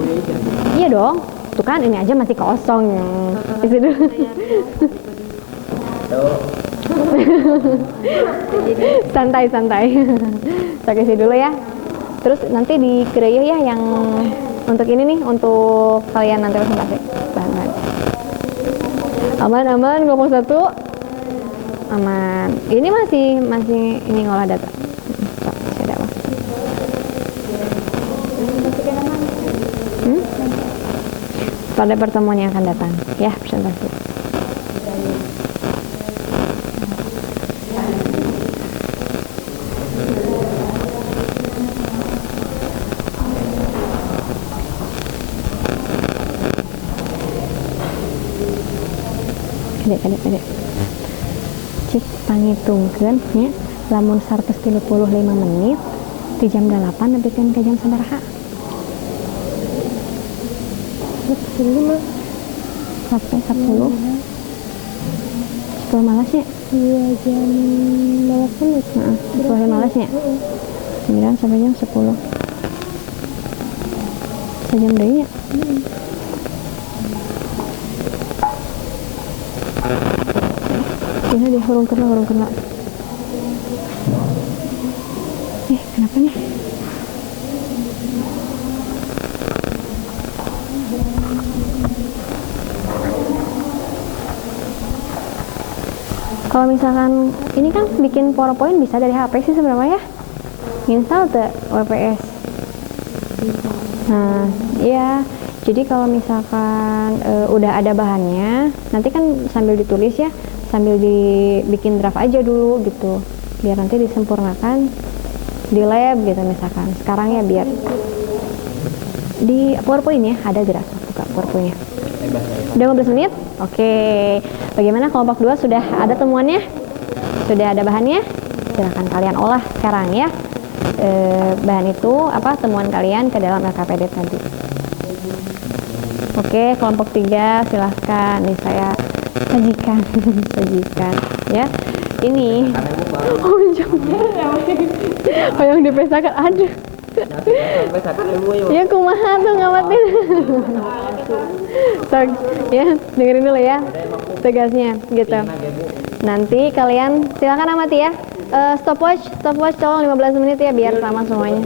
Iya dong. Tuh kan ini aja masih kosong. Isi dulu. santai saya isi dulu ya, terus nanti dikereyeh ya yang untuk ini nih, untuk kalian nanti presentasi bahan. Aman kelompok 1 aman. Ini masih ini ngolah data. Ada apa? Pada pertemuan yang akan datang ya, presentasi. Adek. Cik pangitungkeun nya lamun 135 menit di jam 8 nepikeun ke jam sabaraha? 10 sampai 10. 10 malasnya? Iya, jam 12 menit. Heeh, 10 malasnya. 9 sampai jam 10. Sejam deui nya. Ini dia hurung kena. Kenapa nih? Kalau misalkan ini kan bikin PowerPoint bisa dari HP sih sebenarnya ya. Install tuh WPS. Nah, iya. Jadi kalau misalkan udah ada bahannya, nanti kan sambil ditulis ya, sambil dibikin draft aja dulu gitu, biar nanti disempurnakan di lab gitu misalkan. Sekarang ya biar di PowerPoint ya, ada gerak buka PowerPoint-nya. Udah 15 menit? Oke. Bagaimana kelompok 2 sudah ada temuannya? Sudah ada bahannya? Silahkan kalian olah sekarang ya. Bahan itu apa, temuan kalian ke dalam LKPD tadi. Oke, kelompok 3 silahkan. Nih saya sajikan ya. Ini yang dipesakan, aduh. Ya kumaha tuh ngamatin. Ya, dengerin dulu ya tugasnya gitu. Nanti kalian silakan amati ya. Stopwatch tolong 15 menit ya biar sama semuanya.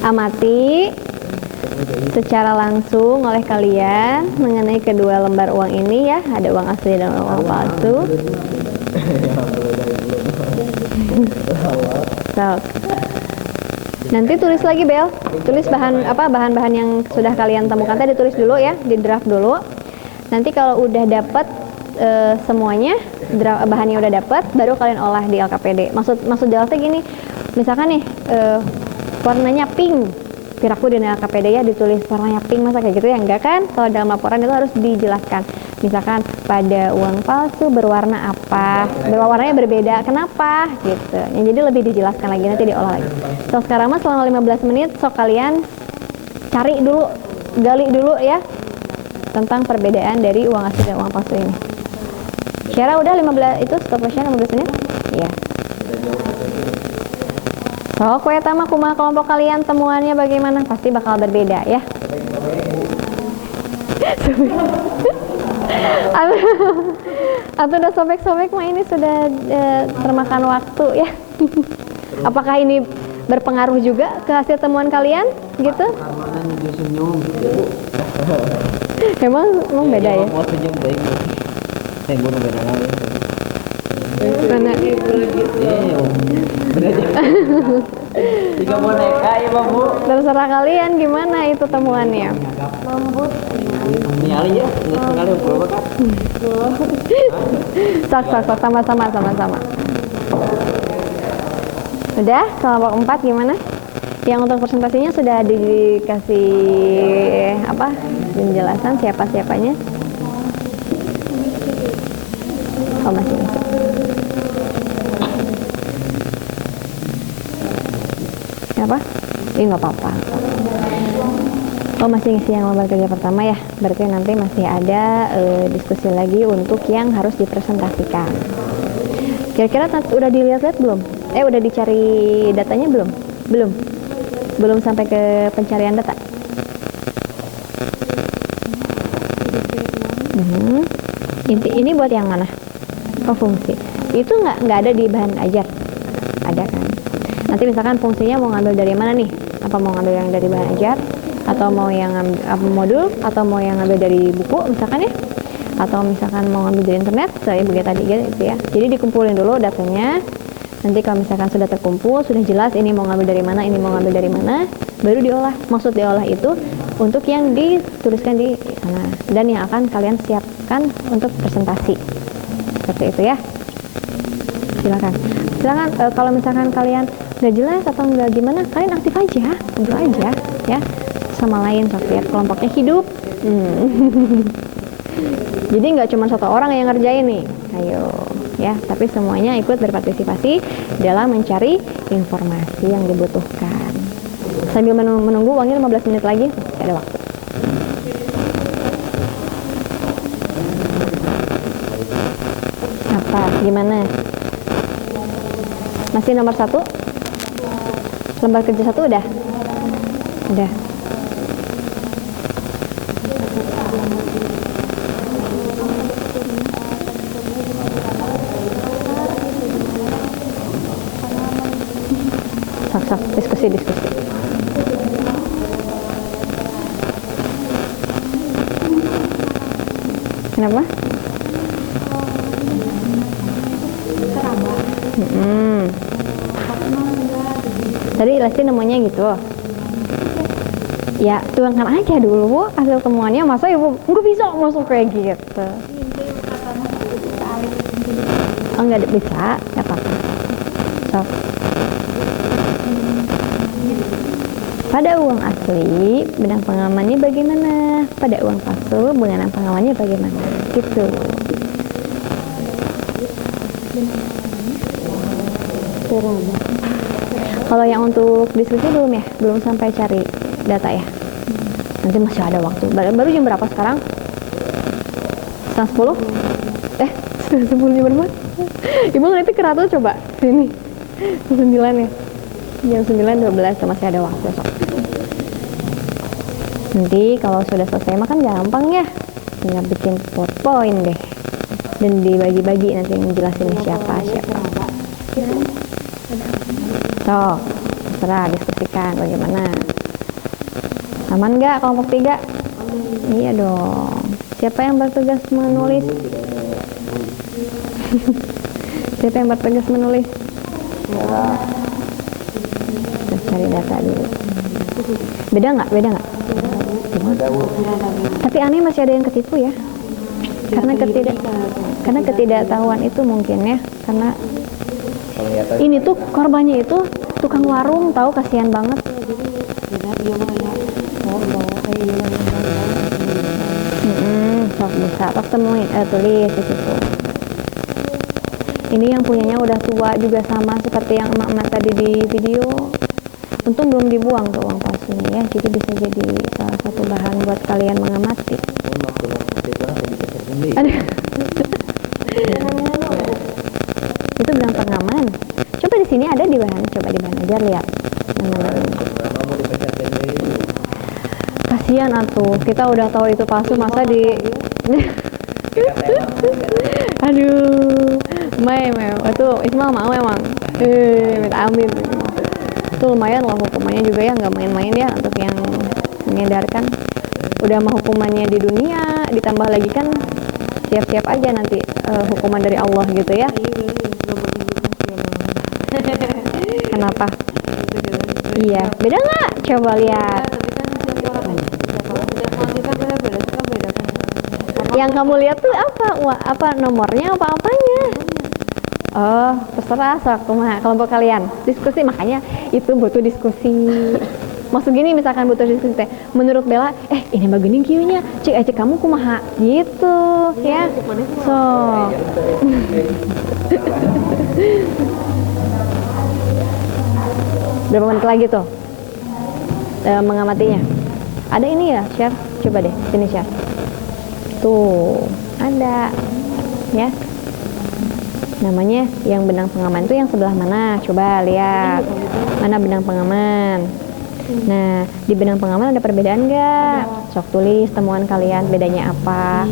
Amati secara langsung oleh kalian mengenai kedua lembar uang ini ya, ada uang asli dan uang palsu. Nanti tulis lagi Bel, tulis bahan-bahan yang sudah kalian temukan tadi, tulis dulu ya, di draft dulu. Nanti kalau udah dapat semuanya, bahannya udah dapat, baru kalian olah di LKPD. Maksud jelasnya gini, misalkan nih warnanya pink, Piraku di LKPD ya ditulis warnanya pink, masa kayak gitu ya? Enggak kan? Kalau dalam laporan itu harus dijelaskan. Misalkan pada uang palsu berwarna apa, warnanya berbeda, kenapa gitu. Ya, jadi lebih dijelaskan lagi, nanti diolah lagi. So sekarang mah selama 15 menit sok kalian cari dulu, gali dulu ya tentang perbedaan dari uang asli dan uang palsu ini. Syara udah 15 itu stopwatch-nya 15 menit? Iya. So, kue tama kumaha kelompok kalian temuannya bagaimana? Pasti bakal berbeda ya. Atau udah sobek-sobek mah ini sudah termakan waktu ya. Apakah ini berpengaruh juga ke hasil temuan kalian gitu? Keamanan menuju senyum. Emang beda ya? Mau senyum baik. Saya bunuh beda lagi. Karena Iya, beda aja. 3 boneka ya, Bu. terserah kalian gimana itu temuannya. Ini Ali ya, nggak sekali berapa kan? Sok sama-sama. Udah, kelompok 4 gimana? Yang untuk presentasinya sudah dikasih apa? Penjelasan siapa-siapanya? Oh, masih. Apa? Nggak apa-apa. Oh, masih ngisi yang lembar kerja pertama ya? Berarti nanti masih ada diskusi lagi untuk yang harus dipresentasikan. Kira-kira udah dilihat-lihat belum? Udah dicari datanya belum? Belum sampai ke pencarian data. Ini buat yang mana? Oh, fungsi. Itu nggak ada di bahan ajar. Ada kan? Nanti misalkan fungsinya mau ngambil dari mana nih? Apa mau ngambil yang dari bahan ajar? Atau mau yang modul? Atau mau yang ngambil dari buku misalkan ya? Atau misalkan mau ngambil dari internet? Saya begitu tadi gitu ya. Jadi dikumpulin dulu datanya. Nanti kalau misalkan sudah terkumpul, sudah jelas ini mau ngambil dari mana, ini mau ngambil dari mana, baru diolah. Maksud diolah itu untuk yang dituliskan di sana dan yang akan kalian siapkan untuk presentasi. Seperti itu ya. Silakan kalau misalkan kalian nggak jelas atau nggak gimana, kalian aktif aja, ngobrol aja ya sama lain, biar kelompoknya hidup. Jadi nggak cuma satu orang yang ngerjain nih, ayo ya, tapi semuanya ikut berpartisipasi dalam mencari informasi yang dibutuhkan. Sambil menunggu uangnya 15 menit lagi, masih ada waktu. Apa? Gimana? Masih nomor 1? Lembar kerja 1 udah? Udah. Sok, diskusi. Kenapa? Tadi Lesti nemunya gitu. Ya, tuangkan aja dulu hasil temuannya. Masa ibu nggak bisa masuk kayak gitu? Oh, nggak bisa, nggak apa-apa. So. Pada uang asli, benang pengamannya bagaimana? Pada uang palsu, benang pengamannya bagaimana? Gitu. Kalau yang untuk diskusi belum ya? Belum sampai cari data ya? Nanti masih ada waktu. Baru jam berapa sekarang? 10? 10 jam berapa? Ibu nanti ke Ratu coba sini. 9 ya? Jam 9.12 masih ada waktu besok. Nanti kalau sudah selesai makan gampang ya. Tinggal bikin PowerPoint deh. Dan dibagi-bagi nanti yang jelasin siapa. So, terserah diskusikan bagaimana. Aman nggak kelompok 3? Iya dong. Siapa yang bertugas menulis? Siapa yang bertugas menulis? Terus cari data dulu. Beda nggak? Tapi aneh masih ada yang ketipu ya. Karena ketidaktahuan itu mungkin ya. Karena ini tuh korbannya itu tukang warung, tahu, kasihan banget. bisa. Tok temuin, tulis di situ. Ini yang punyanya udah tua juga sama seperti yang emak-emak tadi di video. Untung belum dibuang tuh uang palsunya ya, jadi bisa jadi salah satu bahan buat kalian mengamati. Aduh. Itu benang pengaman. Coba di sini ada di bahan, coba di bahan aja lihat. Kasihan atuh, kita udah tahu itu palsu masa di aduh, Mai, itu Ismail mau emang, minta amin. Itu lumayan loh hukumannya juga ya, nggak main-main ya untuk yang mengedarkan. Udah mah hukumannya di dunia, ditambah lagi kan siap-siap aja nanti hukuman dari Allah gitu ya. Kenapa? Iya, beda nggak? Coba lihat. Yang kamu lihat tuh apa? Apa nomornya? Apa apanya? Oh, terserah kumaha kelompok kalian. Diskusi, makanya itu butuh diskusi. Maksud gini, misalkan butuh diskusi teh. Menurut Bella, ini mah geuning kieu nya. Cek kamu kumaha gitu, ya. So. Berapa menit lagi tuh mengamatinya? Ada ini ya, share? Coba deh, sini share. Tuh, ada ya. Namanya yang benang pengaman itu yang sebelah mana? Coba lihat. Mana benang pengaman? Nah, di benang pengaman ada perbedaan nggak? Sok tulis temuan kalian, bedanya apa?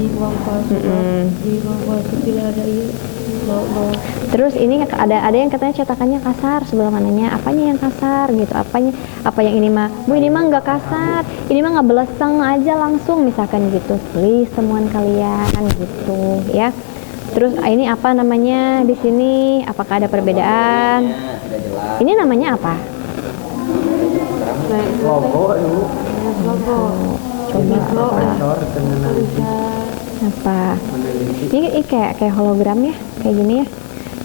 Terus ini ada yang katanya cetakannya kasar, sebelah mananya? Apanya yang kasar gitu? Apa yang ini mah? Bu, ini mah nggak kasar, ini mah nggak beleseng aja langsung, misalkan gitu. Tulis temuan kalian gitu ya. Terus ini apa namanya di sini? Apakah ada perbedaan? Ini namanya apa? Logo dulu. Coba apa? Ini kayak hologram ya, kayak gini ya.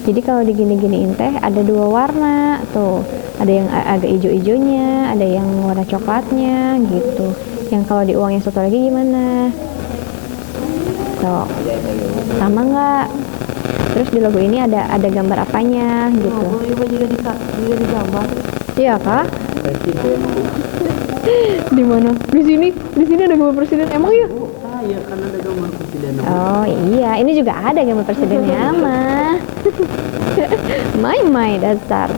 Jadi kalau digini-giniin teh ada dua warna tuh. Ada yang agak hijau-hijaunya, ada yang warna coklatnya gitu. Yang kalau di uang yang satu lagi gimana? Tuh, sama nggak? Terus di logo ini ada gambar apanya gitu? Juga digambar. Iya kah? Presiden. Di mana? Di sini ada gambar presiden. Emang ya? Iya, kan ada gambar presiden. Oh iya, ini juga ada gambar presidennya mah. Mai dasar.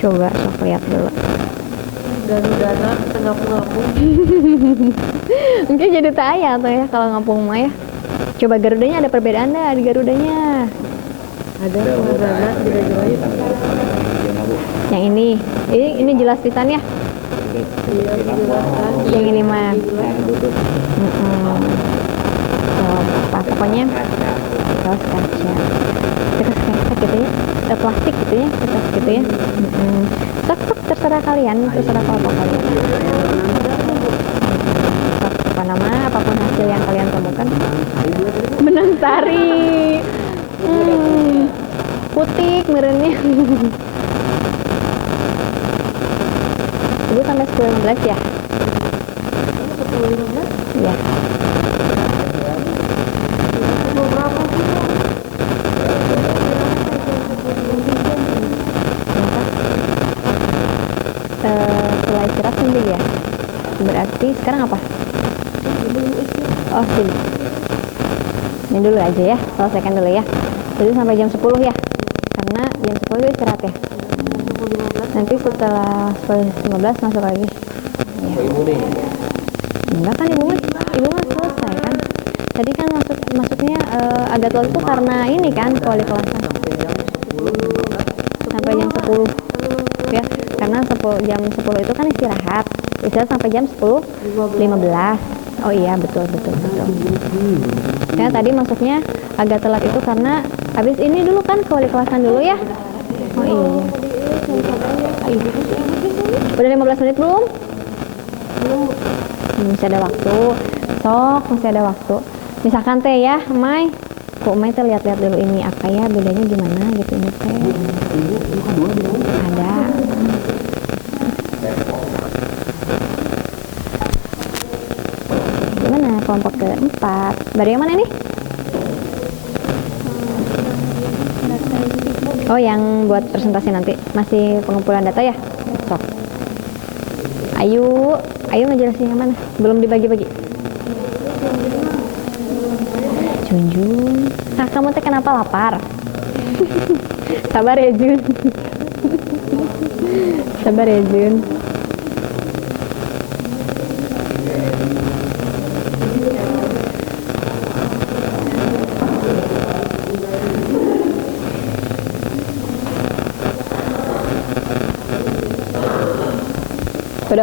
Coba sok lihat dulu. Garuda ngapung-ngapung. Mungkin jadi tanya tuh ya kalau ngapung mah ya. Coba Garudanya ada perbedaan nggak di Garudanya? Ada pengarana tidak jelas. Yang ini jelas pisan ya. Iya, dijelaskan. Yang ini mah. Apa pokoknya kaos kaca. Terus kaca gitu ya. Plastik gitu ya, kertas gitu ya. Sok terserah kalian, terserah kelompok kalian. Apa nama, apapun hasil yang kalian temukan. Benang sari. Putik merenya. Itu sampai 10-15 ya? 10-15? Iya. Berapa sih? Setelah istirahat sendiri ya? Berarti sekarang apa? Oh sini. Ini dulu aja ya, selesaikan dulu ya. Jadi sampai jam 10 ya? Karena jam 10 itu istirahat ya? Nanti setelah 10.15 masuk lagi ya. Enggak kan ibu mah selesai kan. Tadi kan masuknya agak telat itu karena ini kan kuali kelasan sampai jam 10 ya, karena jam 10 itu kan istirahat sampai jam 10.15. Oh iya betul. Ya tadi masuknya agak telat itu karena habis ini dulu kan kuali kelasan dulu ya. Oh iya. Udah 15 menit belum? Masih ada waktu. Sok, masih ada waktu. Misalkan teh ya, Mai. Kok Mai teh lihat-lihat dulu ini apa ya, bedanya gimana gitu ini teh. Ada. Gimana? kelompok keempat. Baru yang mana nih? Oh, yang buat presentasi nanti. Masih pengumpulan data ya? Sok. Ayo ngejelasin yang mana? Belum dibagi-bagi. Junjun. Nah, kamu teh kenapa lapar? Sabar ya, Jun. Sabar ya, Jun.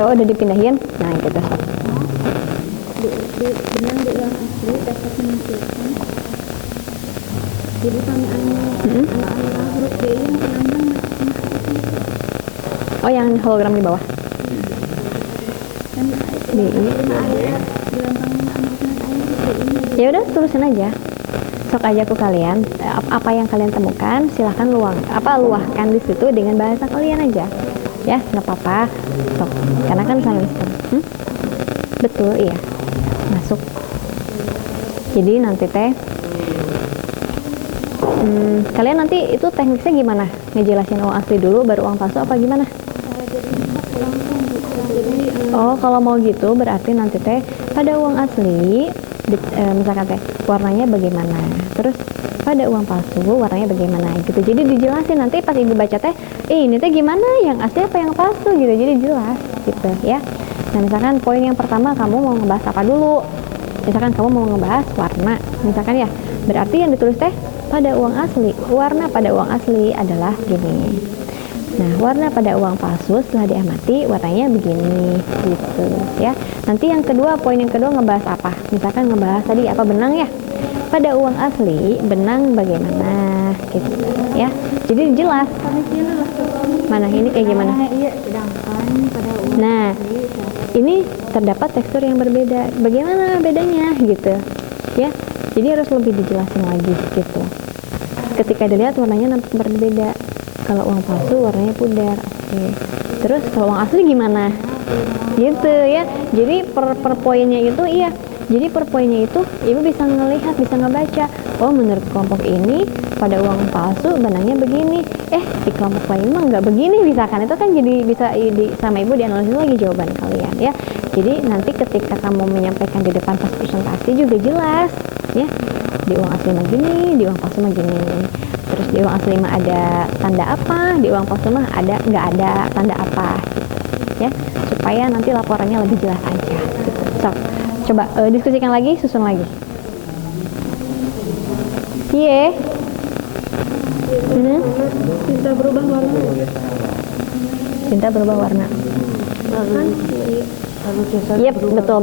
Udah dipindahin. Nah, gitu. Benang di uang asli dapat menunjukkan jadi kami anak huruf B yang penambang Oh, yang hologram di bawah. kan BI. ayat gampang anak Ya udah, tulisin aja. Sok aja ke kalian apa yang kalian temukan, silahkan luahkan di situ dengan bahasa kalian aja. Ya, nggak apa-apa. Sok, karena kan kalian betul, iya. Masuk. Jadi nanti teh kalian nanti itu tekniknya gimana? Ngejelasin uang asli dulu baru uang palsu apa gimana? Oh, kalau mau gitu berarti nanti teh pada uang asli misalkan teh warnanya bagaimana, terus pada uang palsu warnanya bagaimana gitu. Jadi dijelasin nanti pas ibu baca teh ini teh gimana, yang asli apa yang palsu gitu, jadi jelas gitu ya. Nah, misalkan poin yang pertama kamu mau ngebahas apa dulu, misalkan kamu mau ngebahas warna misalkan ya, berarti yang ditulis teh pada uang asli, warna pada uang asli adalah gini. Nah, warna pada uang palsu setelah diamati warnanya begini gitu ya. Nanti yang kedua, poin yang kedua ngebahas apa? Misalkan ngebahas tadi apa, benang ya. Pada uang asli benang bagaimana gitu ya. Jadi jelas. Mana ini kayak gimana? Nah, ini terdapat tekstur yang berbeda. Bagaimana bedanya gitu ya. Jadi harus lebih dijelasin lagi gitu. Ketika dilihat warnanya nampak berbeda. Kalau uang palsu warnanya pudar. Oke. Terus kalau uang asli gimana? Gitu ya. Jadi per poinnya itu iya. Jadi per poinnya itu ibu bisa ngelihat, bisa ngebaca. Oh, menurut kelompok ini pada uang palsu benangnya begini. Di kelompok lain mah nggak begini misalkan. Itu kan jadi bisa sama ibu dianalisis lagi jawaban kalian ya. Jadi nanti ketika kamu menyampaikan di depan pas presentasi juga jelas ya. Di uang asli mah gini, di uang palsu mah gini. Terus di uang asli mah ada tanda apa, di uang palsu mah nggak ada tanda apa gitu ya, supaya nanti laporannya lebih jelas aja gitu. So, coba diskusikan lagi, susun lagi. Iya. Cinta berubah warna. Cinta berubah warna. Yep, betul.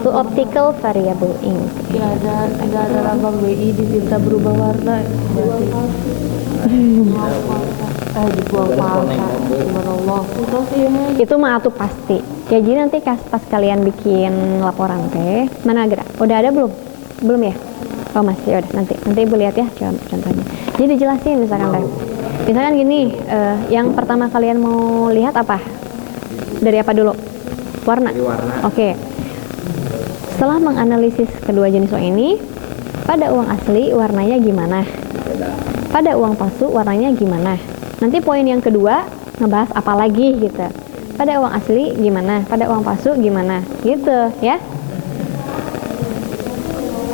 Itu optical variable ink. Tidak ada lambang BI di tinta berubah warna. Dibuang palsa. Subhanallah. Itu mah atuh pasti. Ya, jadi nanti pas kalian bikin laporan teh, mana gerak? Udah ada belum? Belum ya? Oh, masih. Udah, nanti ibu lihat ya contohnya. Jadi dijelasin misalkan teh. Misalkan gini, yang pertama kalian mau lihat apa? Dari apa dulu? Warna. Oke. Setelah menganalisis kedua jenis uang ini, pada uang asli warnanya gimana? Pada uang palsu warnanya gimana? Nanti poin yang kedua ngebahas apa lagi gitu. Pada uang asli gimana? Pada uang palsu gimana? Gitu ya.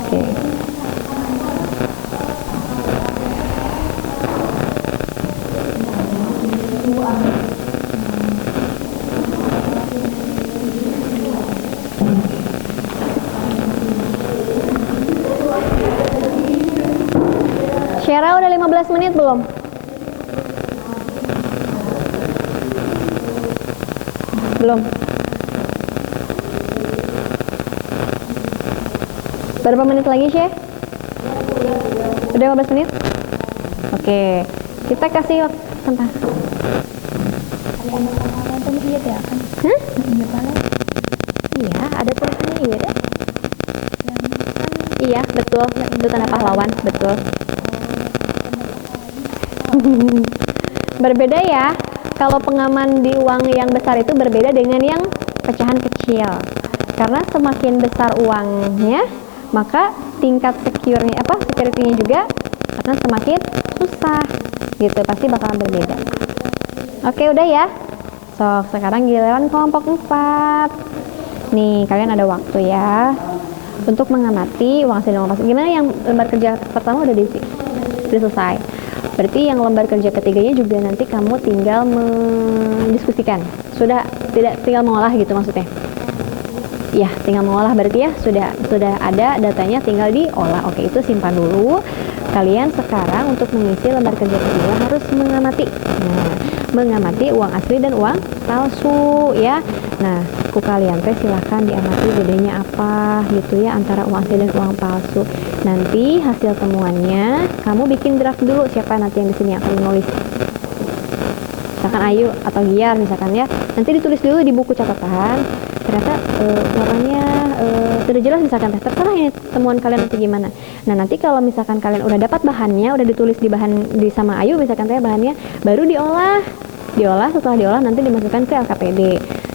Oke. Syara udah 15 menit belum? Belum. Berapa menit lagi, Syekh? Udah 15 menit? Oke. Kita kasih waktu sebentar. Hah? Iya, ada tulisannya iya deh. Iya, betul. Itu tanda pahlawan, betul. Berbeda ya. Kalau pengaman di uang yang besar itu berbeda dengan yang pecahan kecil. Karena semakin besar uangnya, maka tingkat security-nya juga akan semakin susah gitu, pasti bakal berbeda. Oke, udah ya. So, sekarang giliran kelompok 4. Nih, kalian ada waktu ya untuk mengamati uang asli dan uang palsu. Gimana yang lembar kerja pertama udah selesai. Berarti yang lembar kerja ketiganya juga nanti kamu tinggal mendiskusikan. Sudah tidak tinggal mengolah gitu maksudnya. Ya, tinggal mengolah berarti ya sudah ada datanya, tinggal diolah. Oke, itu simpan dulu. Kalian sekarang untuk mengisi lembar kerja kedua harus mengamati. Nah, mengamati uang asli dan uang palsu ya. Nah, kalian silahkan diamati bedanya apa gitu ya antara uang asli dan uang palsu. Nanti hasil temuannya kamu bikin draft dulu, siapa nanti yang di sini akan menulis. Misalkan Ayu atau Giar misalkan ya. Nanti ditulis dulu di buku catatan. Ternyata warnanya tidak jelas misalkan, terserah ini temuan kalian nanti gimana. Nah, nanti kalau misalkan kalian udah dapat bahannya, udah ditulis di sama Ayu misalkan saya bahannya, baru diolah. Setelah diolah nanti dimasukkan ke LKPD.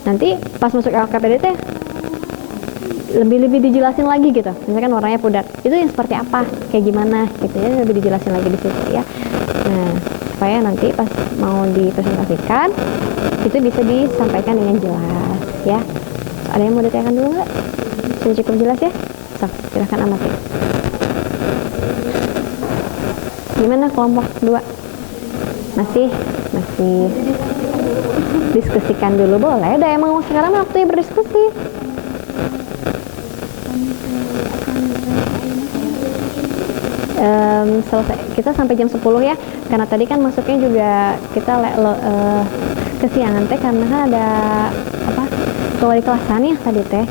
Nanti pas masuk LKPD teh lebih dijelasin lagi gitu. Misalkan warnanya pudar, itu yang seperti apa, kayak gimana gitu ya, lebih dijelasin lagi di situ ya. Nah, supaya nanti pas mau dipresentasikan itu bisa disampaikan dengan jelas ya. Ada yang mau ditanyakan dulu nggak? Sudah cukup jelas ya? So, silahkan amati. Gimana kelompok 2? Masih diskusikan dulu boleh. Udah emang sekarang waktunya berdiskusi. Selesai, kita sampai jam 10 ya, karena tadi kan masuknya juga kita kesiangan teh karena kan ada wali kelasan ya tadi teh.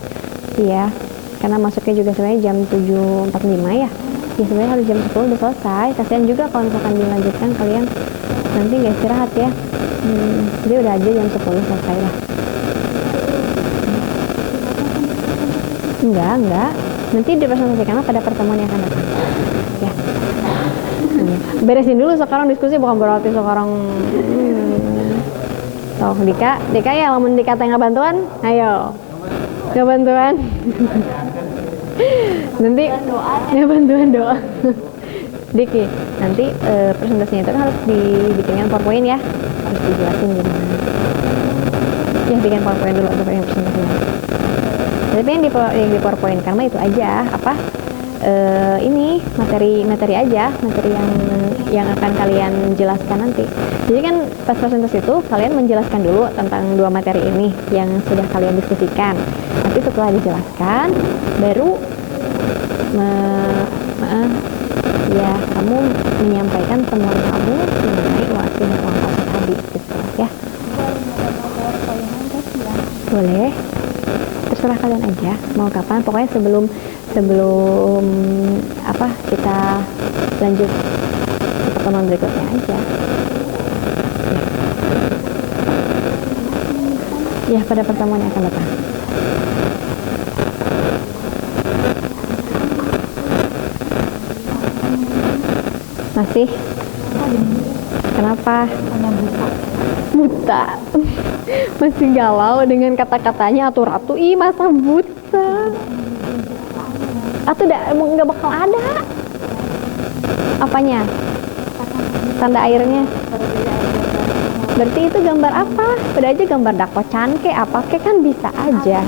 Iya, karena masuknya juga sebenarnya jam 7.45 ya. Ya sebenarnya harus jam 10 udah selesai. Kasihan juga kalau misalkan dilanjutkan kalian nanti nggak istirahat ya. Jadi udah aja jam 10 selesai lah. Enggak. Nanti dipresentasikan pada pertemuan yang akan datang. Ya. Beresin dulu sekarang diskusi, bukan berarti sekarang Toh Dika ya, lamun Dika tengah bantuan, ayo nggak bantuan. Nanti ya bantuan doa. Diki, nanti presentasinya itu kan harus dibikinkan PowerPoint ya, harus dijelasin gimana. Ya bikin PowerPoint dulu untuk yang presentasinya. Tapi yang di PowerPoint karena itu aja ini materi aja, materi yang akan kalian jelaskan nanti. Jadi kan pas presentasi itu kalian menjelaskan dulu tentang 2 materi ini yang sudah kalian diskusikan. Nanti setelah dijelaskan baru ya kamu menyampaikan temuan kamu mengenai uang asli dan uang palsu tadi gitu ya. Boleh, terserah kalian aja mau kapan, pokoknya sebelum kita lanjut ke pertemuan berikutnya aja ya, pada pertemuan yang akan datang. Masih? Kenapa? Buta. Masih galau dengan kata-katanya atu-atu. Ih, masa buta? Atau nggak bakal ada? Apanya? Tanda airnya? Berarti itu gambar apa? Udah aja gambar dakocan ke apa ke kan bisa aja.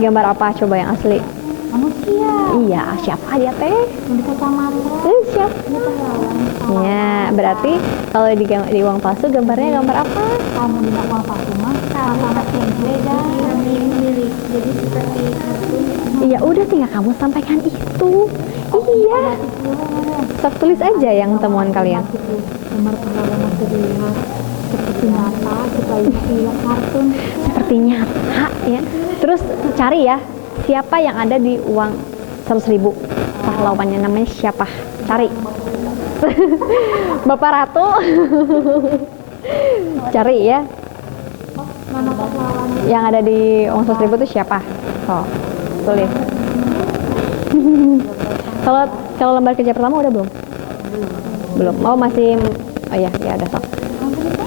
Gambar apa coba yang asli? Manusia. Iya, siapa dia teh? Kacamata. Siap. Ya, berarti kalau di uang palsu gambarnya gambar apa? Kamu di uang palsu mah sama yang beda, milik. Jadi seperti kartun. Iya, udah tinggal kamu sampaikan itu. Iya. Sok tulis aja yang temuan kalian. Gambar perlawanan terlihat seperti nyata, seperti kartun. Seperti nyata ya. Terus cari ya, siapa yang ada di uang 100.000 pahlawannya, namanya siapa? Cari. Bapak Ratu. Cari ya. Nama pahlawannya. Yang ada di uang 100.000 itu siapa? Oh, tulis. Kalau lembar kerja pertama udah belum? Belum. Oh, masih. Oh ya udah sok.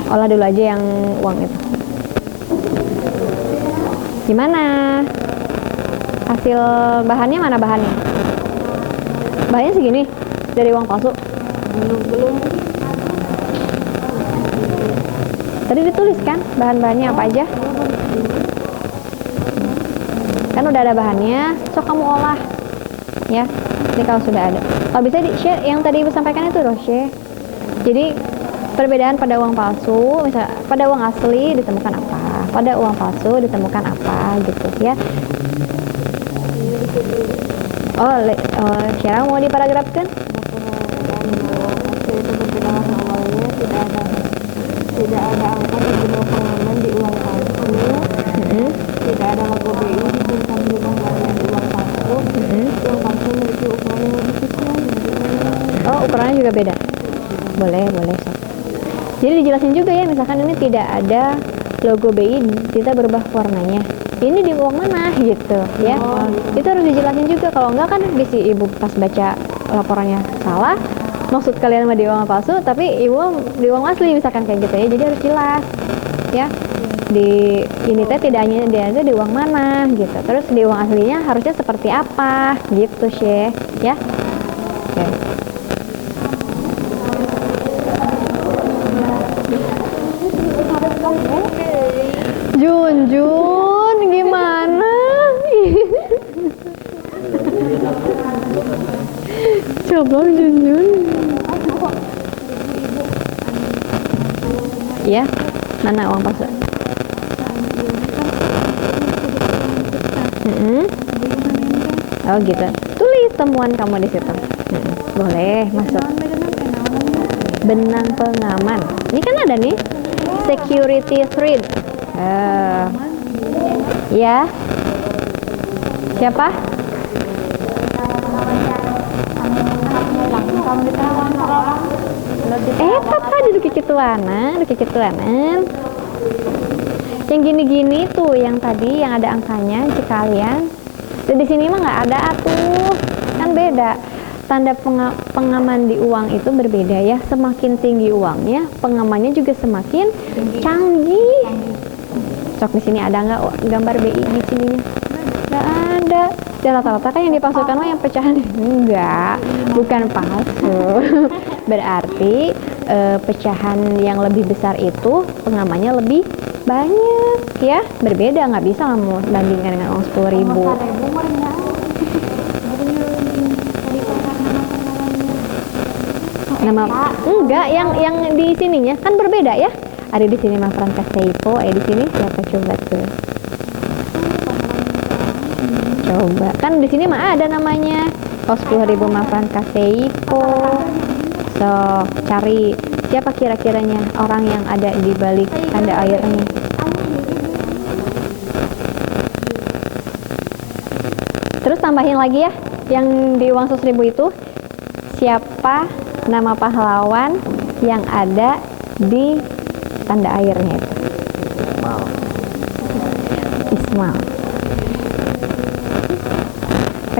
Olah dulu aja yang uang itu. Gimana? Hasil bahannya mana bahannya? Bahannya segini dari uang palsu. Belum. Tadi ditulis kan bahan-bahannya apa aja? Kan udah ada bahannya, sok kamu olah. Ya, ini kalau sudah ada. Kalau bisa di-share yang tadi Ibu sampaikan itu loh, share. Jadi perbedaan pada uang palsu, misal pada uang asli ditemukan apa, pada uang palsu ditemukan apa gitu ya. Syara mau diparagrafkan? Tidak ada angka di benua pengaman di uang palsu. Tidak ada logo BI di bintang berubah warna di uang palsu. Uang palsu memiliki ukuran yang lebih kecil. Oh, ukurannya juga beda. Boleh sob. Jadi dijelasin juga ya, misalkan ini tidak ada logo BI, kita berubah warnanya. Ini di uang mana gitu ya. Itu harus dijelasin juga, kalau enggak kan bisa Ibu pas baca laporannya salah. Maksud kalian mah di uang palsu, tapi Ibu di uang asli misalkan kayak gitu ya. Jadi harus jelas ya. Di ini teh tidak hanya dia di uang mana gitu. Terus di uang aslinya harusnya seperti apa gitu, Syekh ya. Oke. Junjun gimana? Coba Junjun. Ya, mana uang palsu? Oh gitu. Tulis temuan kamu di situ. Boleh masuk. Benang pengaman. Ini kan ada nih. Security thread. Ya. Siapa? Papa duduk kikituanan. Yang gini-gini tuh, yang tadi yang ada angkanya, sekalian. Di sini mah nggak ada atuh, kan beda. Tanda pengaman di uang itu berbeda ya. Semakin tinggi uangnya, pengamannya juga semakin canggih. Cok di sini ada nggak gambar BI di sininya? Nggak ada. Dan rata-rata kan yang dipalsukan mah yang pecahan. Enggak, bukan palsu. Berarti pecahan yang lebih besar itu pengamannya lebih banyak ya. Berbeda, nggak bisa kamu bandingkan dengan uang 10.000. Nama enggak, yang di sininya kan berbeda ya. Ada di sini mah Franka Seipo, ada di sini siapa coba tuh? Coba, kan di sini mah ada namanya. Oh, 10.000 mah Franka Seipo. So, cari siapa kira-kiranya orang yang ada di balik tanda airnya. Terus tambahin lagi ya, yang di uang 100.000 itu siapa nama pahlawan yang ada di tanda airnya itu? Ismail.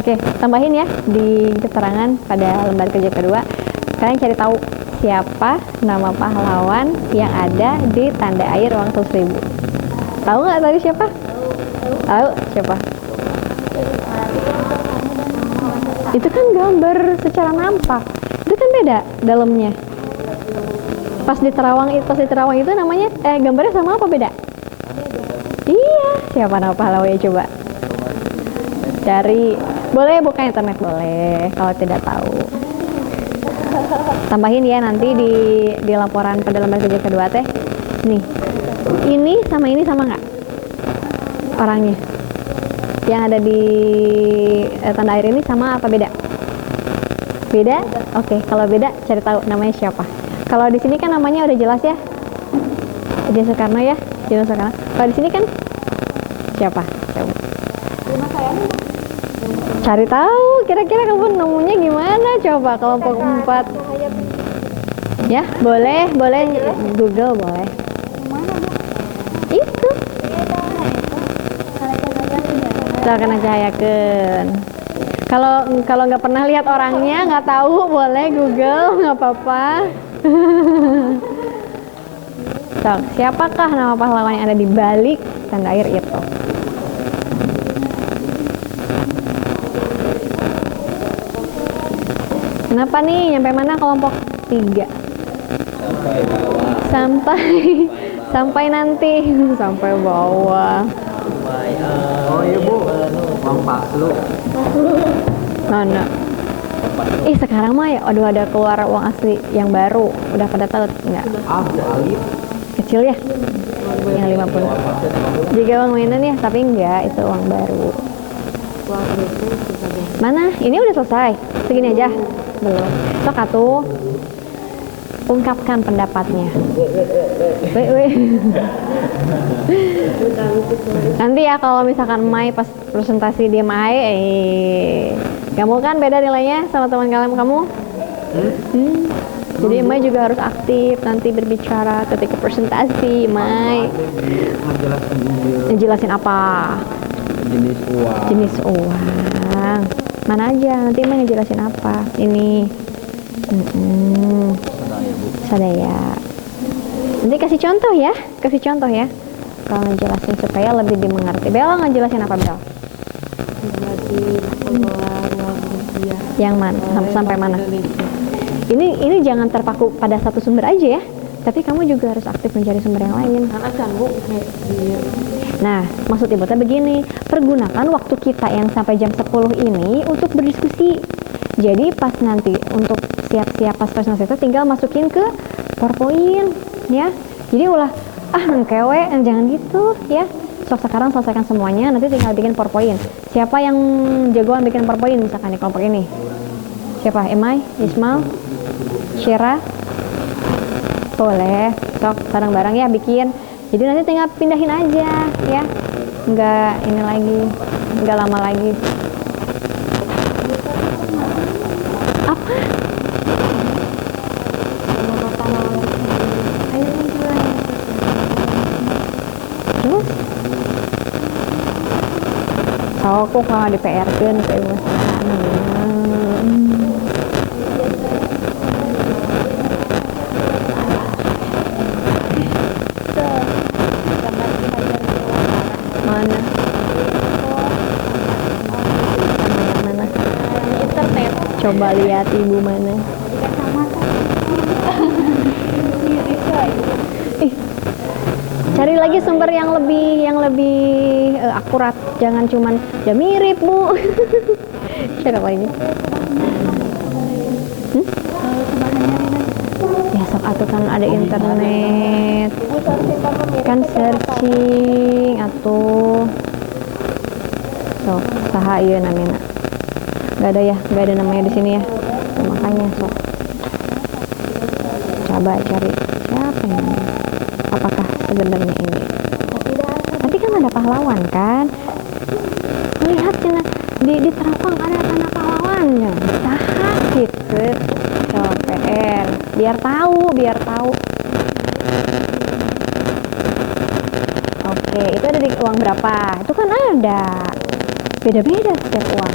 Oke, tambahin ya di keterangan pada lembar kerja kedua. Kalian cari tahu siapa nama pahlawan yang ada di tanda air uang 100.000. Tahu nggak tadi siapa? Tahu siapa? Itu kan gambar secara nampak. Itu kan beda dalamnya. Pas di Terawang itu namanya gambarnya sama apa beda? Iya, siapa nama pahlawannya coba? Cari. Boleh buka internet, boleh kalau tidak tahu. Tambahin ya nanti di laporan pada lembar kerja kedua teh. Nih, ini sama nggak orangnya? Yang ada di tanda air ini sama apa beda? Beda? Oke, kalau beda cari tahu namanya siapa. Kalau di sini kan namanya udah jelas ya. Edi Soekarno ya, Jono Soekarno. Kalau di sini kan siapa? Coba. Cari tahu kira-kira kamu nemunya gimana, coba kelompok 4 ya. Boleh Google, boleh itu kena cahayakeun. Kalau nggak pernah lihat orangnya, nggak tahu, boleh Google, nggak apa-apa. Siapakah nama pahlawan yang ada di balik tanda air itu? Kenapa nih? Nyampe mana kelompok 3? Sampai nanti sampai bawah. Oh iya Bu, uang paslu. Mana? Ih sekarang mah ya, aduh ada keluar uang asli yang baru. Udah pada tahu nggak? Alif. Kecil ya? Yang 50. Juga uang mainan ya, tapi enggak, itu uang baru. Mana? Ini udah selesai. Segini aja? Belum. Sok atuh. Ungkapkan pendapatnya. Weh. Nanti ya kalau misalkan Mai pas presentasi dia Mai, kamu kan beda nilainya sama teman kamu. Jadi Mai juga harus aktif nanti berbicara ketika presentasi. Mai ngejelasin apa? Jenis uang. Jenis uang. Mana aja nanti Mai ngejelasin apa? Ini. Sadaya. Nanti kasih contoh ya. Kalau ngejelasin supaya lebih dimengerti. Bella ngejelasin apa Bella? Yang mana? Sampai mana? Ini jangan terpaku pada satu sumber aja ya. Tapi kamu juga harus aktif mencari sumber yang lain. Nah, maksud ibu teh begini, pergunakan waktu kita yang sampai jam 10 ini untuk berdiskusi. Jadi pas nanti untuk siap-siap pas presentasi itu tinggal masukin ke PowerPoint ya. Jadi ulah nengkewe, jangan gitu ya. Sok sekarang selesaikan semuanya, nanti tinggal bikin PowerPoint. Siapa yang jagoan bikin PowerPoint misalkan di kelompok ini? Siapa? Emai, Ismail, Syera? Boleh, sok bareng-bareng ya bikin. Jadi nanti tinggal pindahin aja ya. Enggak ini lagi, enggak lama lagi. Apa? Terus? Oh, kok kalau di PR-kan kayak mana? Internet. Coba lihat ibu mana? Cari lagi sumber yang lebih akurat, jangan cuman ya mirip Bu. Siapa ini? Ya sok atuh kan ada internet, kan searching atuh. Sok saha ieu namanya? Gak ada namanya di sini ya. Makanya sok coba cari siapa yang namanya? Apakah sebenarnya ini? Tapi kan ada pahlawan kan? Lihat cina di Terawang ada tanah pahlawannya. Saha gitu. So, PR. Biar tahu. Oke, itu ada di uang berapa? Itu kan ada. Beda-beda setiap uang.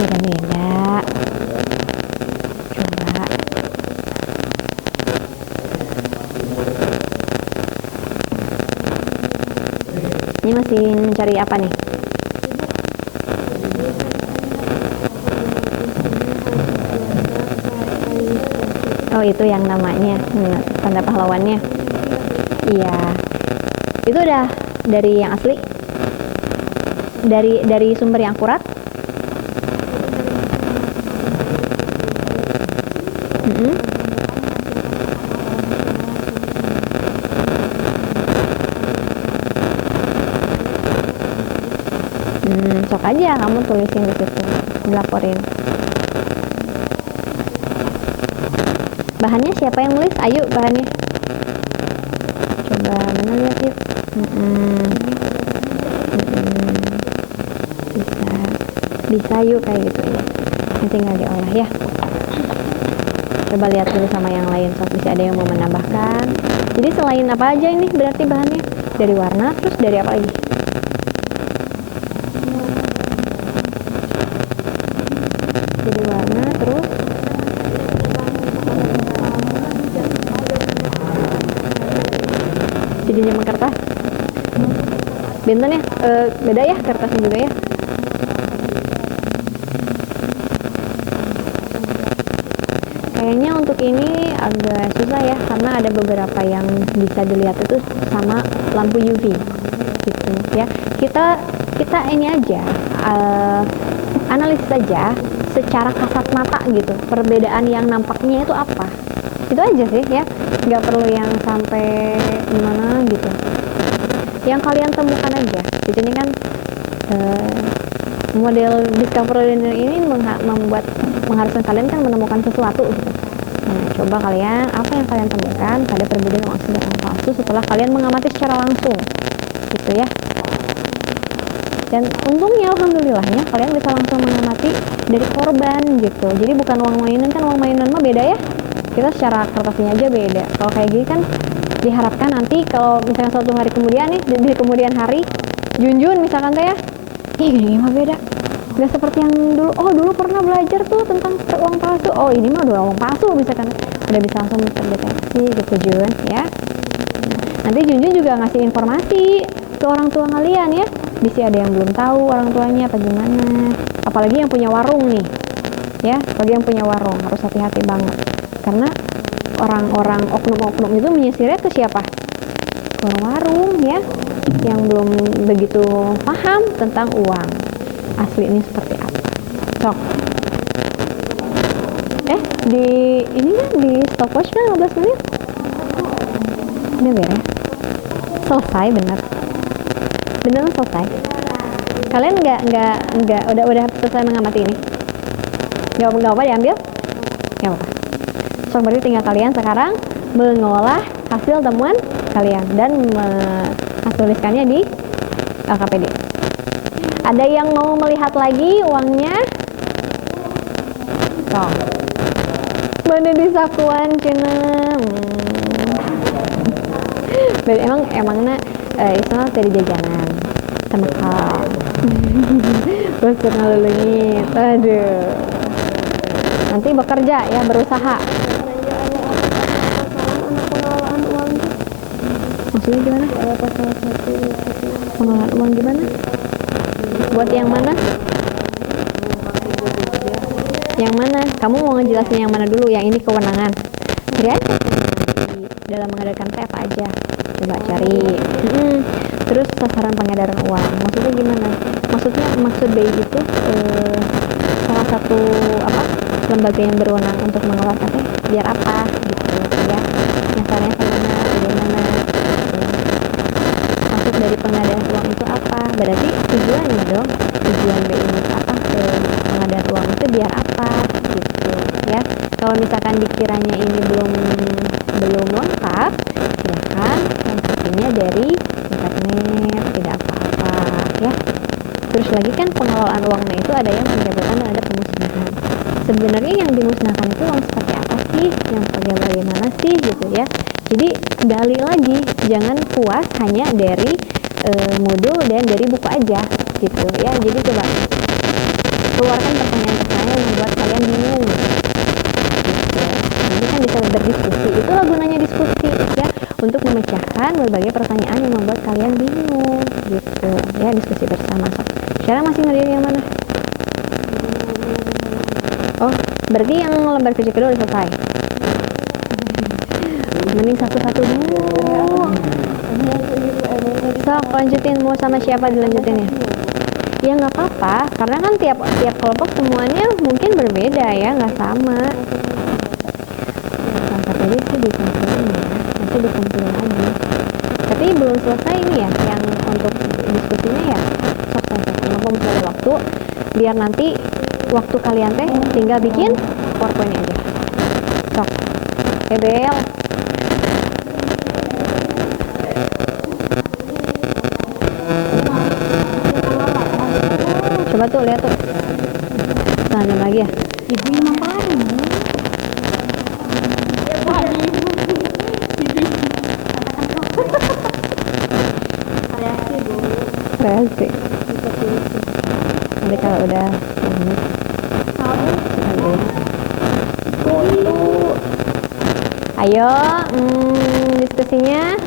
Beda-beda. Coba. Ini masih mencari apa nih? Oh itu yang namanya tanda pahlawannya. Iya. Itu udah dari yang asli? Dari sumber yang akurat? Sok aja kamu tulisin di situ, dilaporin. Bahannya siapa yang nulis? Ayo bahannya. Coba mana lihat yuk. Bisa yuk kayak gitu ya. Ini tinggal diolah ya. Coba lihat dulu sama yang lain, sok bisa ada yang mau menambahkan. Jadi selain apa aja ini berarti bahannya? Dari warna, terus dari apa lagi? Dari warna, terus jadi nyaman kertas. Benten ya, beda ya kertasnya juga ya. Kayaknya untuk ini agak susah ya, karena ada beberapa yang bisa dilihat itu sama lampu UV gitu ya. Kita ini aja analisis saja secara kasat mata gitu, perbedaan yang nampaknya itu apa. Itu aja sih ya, nggak perlu yang sampai gimana gitu. Yang kalian temukan aja. Di sini kan model discovery ini mengharuskan kalian kan menemukan sesuatu gitu. Nah, coba kalian apa yang kalian temukan pada perbedaan uang asli dan uang palsu setelah kalian mengamati secara langsung, gitu ya. Dan untungnya, alhamdulillahnya, kalian bisa langsung mengamati dari korban gitu. Jadi bukan uang mainan, kan uang mainan mah beda ya. Kita secara kertasnya aja beda. Kalau kayak gini kan diharapkan nanti kalau misalnya suatu hari kemudian nih, di kemudian hari, Junjun misalkan teh ya, gini mah beda. Nggak seperti yang dulu, oh dulu pernah belajar tuh tentang uang palsu, oh ini mah udah uang palsu misalkan, udah bisa langsung terdeteksi gitu Jun ya. Nanti Junjun juga ngasih informasi ke orang tua kalian ya, bisa ada yang belum tahu orang tuanya apa gimana, apalagi yang punya warung nih ya, bagi yang punya warung harus hati-hati banget, karena orang-orang oknum-oknum itu menyisirnya ke siapa? Ke warung ya, yang belum begitu paham tentang uang asli ini seperti apa. Sok. Di ini kan di stopwatch kan 15 menit. Udah beres. Selesai bener. Beneran selesai. Kalian nggak udah selesai mengamati ini? Nggak apa diambil? Nggak apa. Sok, berarti tinggal kalian sekarang mengolah hasil temuan kalian dan menuliskannya di LKPD. Ada yang mau melihat lagi uangnya? Sok. Mana di sakuan cina? Emangnya Ismail dari jajanan sama kau. Bos kenal lagi. Aduh. Nanti bekerja ya, berusaha. Maksudnya gimana? Pengelolaan uang gimana? Buat yang mana? Yang mana? Kamu mau ngejelasin yang mana dulu? Yang ini kewenangan. Kira dalam mengadakan teh apa aja? Coba cari. Terus sasaran pengedaran uang. Maksudnya gimana? Maksud BI itu salah satu lembaga yang berwenang untuk mengelola teh biar apa gitu ya. Nyasarnya kemana? Bagaimana? Maksud dari pengadaan uang itu apa? Berarti tujuannya dong, tujuan BI apa pengadaan uang itu biar apa gitu ya. Kalau misalkan dikiranya ini belum lengkap, silakan konsultasinya dari internet, tidak apa-apa ya. Terus lagi kan pengelolaan uangnya itu ada yang pencabutan dan ada pemusnahan. Sebenarnya yang dimusnahkan itu uang seperti apa sih, yang bagaimana sih gitu ya. Jadi gali lagi, jangan puas hanya dari modul dan dari buku aja gitu ya. Jadi coba keluarkan pertanyaan-pertanyaan yang membuat kalian bingung gitu. Nanti kan bisa berdiskusi, itulah gunanya diskusi ya, untuk memecahkan berbagai pertanyaan yang membuat kalian bingung gitu ya. Diskusi bersama. Sekarang masih ngerjain yang mana? Oh, berarti yang lembar kerja kedua udah selesai. Mending satu-satu dulu. Sok, lanjutin. Mau sama siapa dilanjutinnya? Ya nggak apa-apa, karena kan tiap kelompok semuanya mungkin berbeda ya, nggak sama. Sampai tadi sih dikumpulin ya, nanti dikumpulin lagi. Tapi belum selesai ini ya, yang untuk diskusinya ya. Sok, mumpung masih ada waktu, biar nanti waktu kalian teh tinggal bikin PowerPoint aja. Sok, Bel. Coba tuh lihat tuh. Tanya lagi ya. Ibu yang ngapain? Reaksi. Nanti kalau udah ayo diskusinya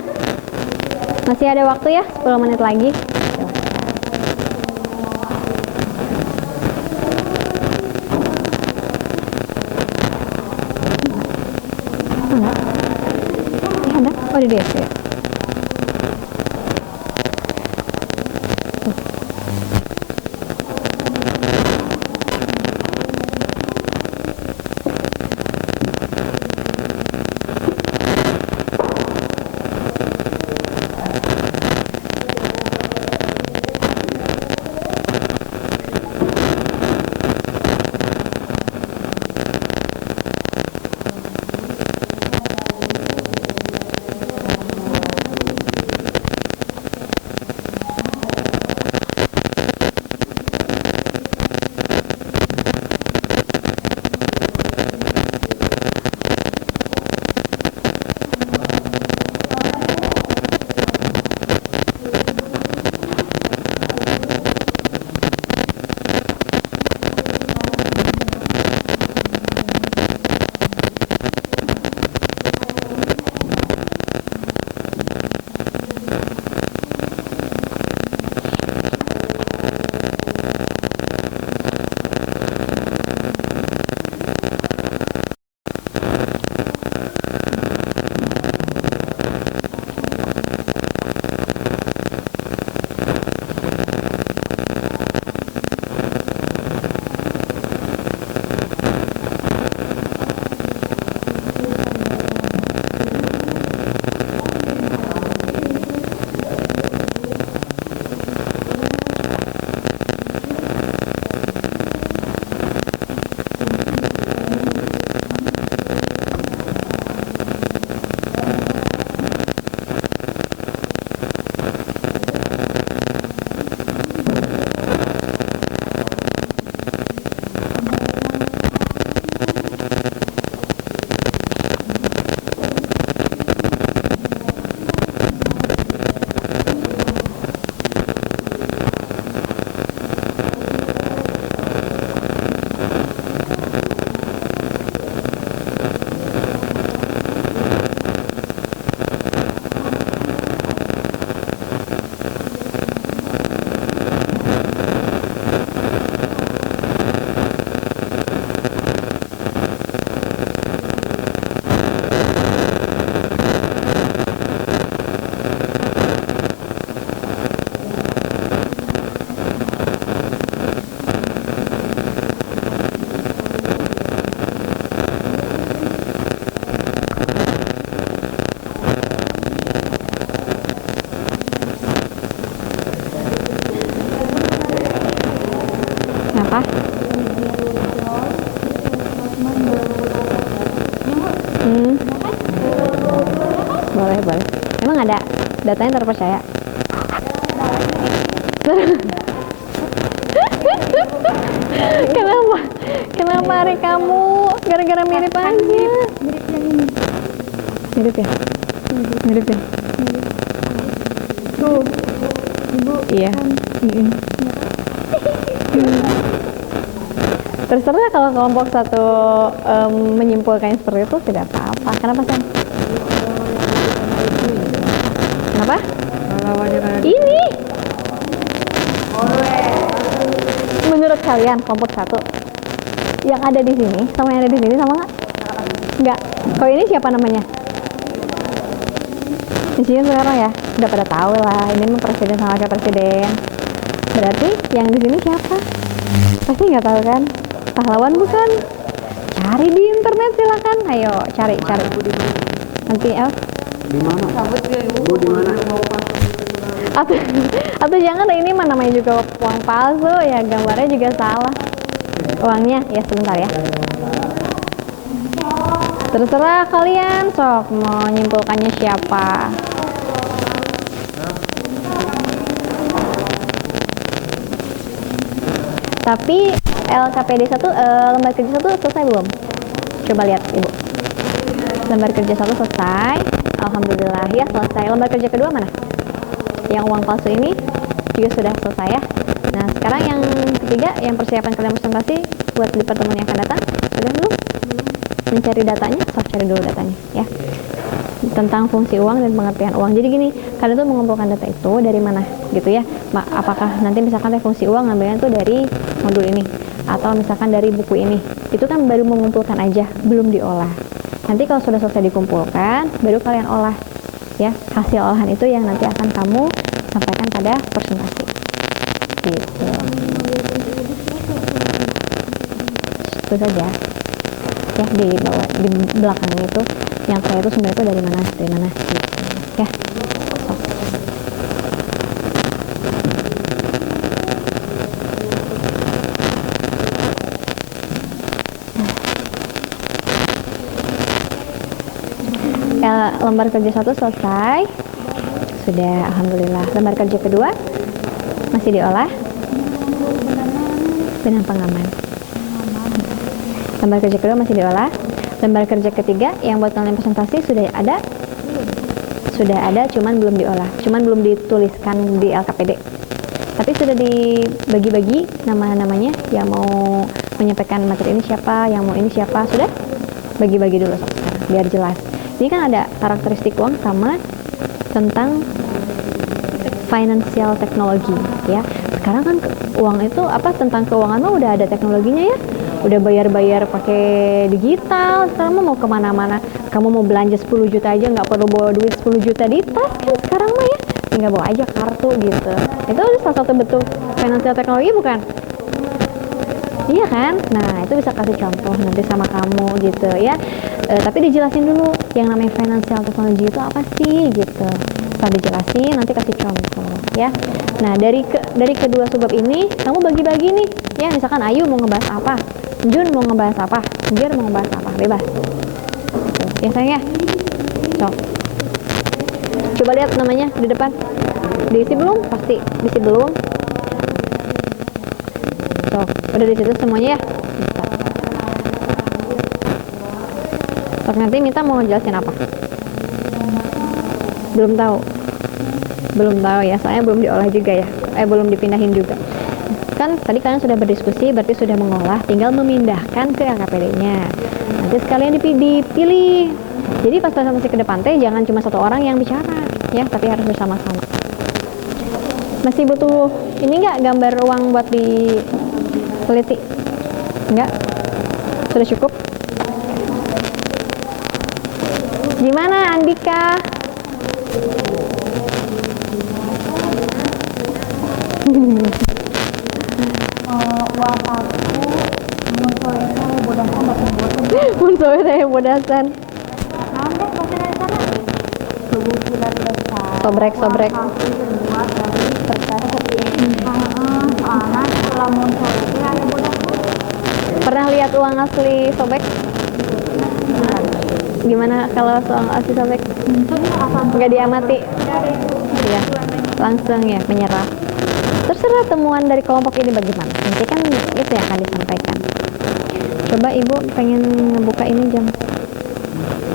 masih ada waktu ya, 10 menit lagi. di DC. Kenapa? Boleh, boleh. Emang ada datanya terpercaya? Kenapa? Kenapa hari kamu? Gara-gara mirip aja. Mirip yang ini. Mirip ya? Mirip ya? Tuh, ibu. Iya. Terserah kalau kelompok satu menyimpulkannya seperti itu tidak apa-apa. Kenapa San? Kenapa? Ini. Menurut kalian kelompok satu yang ada di sini sama yang ada di sini sama nggak? Nggak. Kalau ini siapa namanya? Di sini sekarang ya udah pada tahu lah. Ini mah presiden sama wakil presiden. Berarti yang di sini siapa? Pasti nggak tahu kan? Pahlawan bukan? Cari di internet silakan. Ayo cari. Nanti Di mana? Bu di mana? atau jangan ini mah namanya juga uang palsu ya, gambarnya juga salah. Uangnya ya sebentar ya. Terserah kalian sok mau nyimpulkannya siapa. Tapi LKPD 1 lembar kerja 1 selesai belum? Coba lihat Ibu. Lembar kerja 1 selesai. Alhamdulillah ya selesai. Lembar kerja kedua mana? Yang uang palsu ini juga sudah selesai ya. Nah sekarang yang ketiga, yang persiapan kalian presentasi buat di pertemuan yang akan datang, sudah belum? Mencari datanya, sok cari dulu datanya ya. Tentang fungsi uang dan pengertian uang. Jadi gini, kalian tuh mengumpulkan data itu dari mana gitu ya. Apakah nanti misalkan fungsi uang ngambilnya tuh dari modul ini atau misalkan dari buku ini. Itu kan baru mengumpulkan aja, belum diolah. Nanti kalau sudah selesai dikumpulkan, baru kalian olah ya. Hasil olahan itu yang nanti akan kamu sampaikan pada presentasi. Gitu. Itu saja. Ya, di bawah, di belakangnya itu yang saya itu sebenarnya itu dari mana gitu. Ya. So. Lembar kerja 1 selesai. Sudah, alhamdulillah. Lembar kerja kedua masih diolah. Benang pengaman. Lembar kerja kedua masih diolah. Lembar kerja ketiga yang buat kalian presentasi sudah ada. Sudah ada, cuman belum diolah. Cuman belum dituliskan di LKPD. Tapi sudah dibagi-bagi nama-namanya. Yang mau menyampaikan materi ini siapa, yang mau ini siapa, sudah bagi-bagi dulu sekarang biar jelas. Ini kan ada karakteristik uang sama tentang financial technology ya. Sekarang kan uang itu apa, tentang keuangan mah udah ada teknologinya ya. Udah bayar-bayar pakai digital. Sekarang mah mau kemana-mana, kamu mau belanja 10 juta aja nggak perlu bawa duit 10 juta di tas kan sekarang mah ya. Tinggal bawa aja kartu gitu. Itu salah satu bentuk financial technology bukan? Iya kan? Nah, itu bisa kasih contoh nanti sama kamu gitu ya. Tapi dijelasin dulu yang namanya financial technology itu apa sih gitu. Setelah dijelasin nanti kasih contoh ya. Nah, dari kedua subbab ini kamu bagi-bagi nih. Ya, misalkan Ayu mau ngebahas apa, Jun mau ngebahas apa, Jer mau ngebahas apa, bebas. Ya sayang ya. Coba lihat namanya di depan. Diisi belum? Pasti diisi belum. Udah di situ semuanya ya. Nanti minta mau ngejelasin apa? Belum tahu ya, soalnya belum diolah juga ya. Belum dipindahin juga. Kan tadi kalian sudah berdiskusi, berarti sudah mengolah, tinggal memindahkan ke LKPD-nya. Nanti sekalian dipilih. Jadi pas presentasi ke depan teh jangan cuma satu orang yang bicara ya, tapi harus bersama-sama. Masih butuh ini enggak gambar uang buat diteliti? Enggak? Sudah cukup? Gimana Andika? Uang palsu Mun saya bodasan. Nanti pasti dari sana kebutuhan besar. Sobrek. Dibuat dari kertas. Soalnya lamun sore itu ada bodas. Pernah lihat uang asli sobek? Gimana kalau uang asli sobek? Nggak diamati? Ya, langsung ya menyerah. Terserah temuan dari kelompok ini bagaimana. Nanti kan itu yang akan disampaikan. Coba ibu pengen ngebuka ini jam.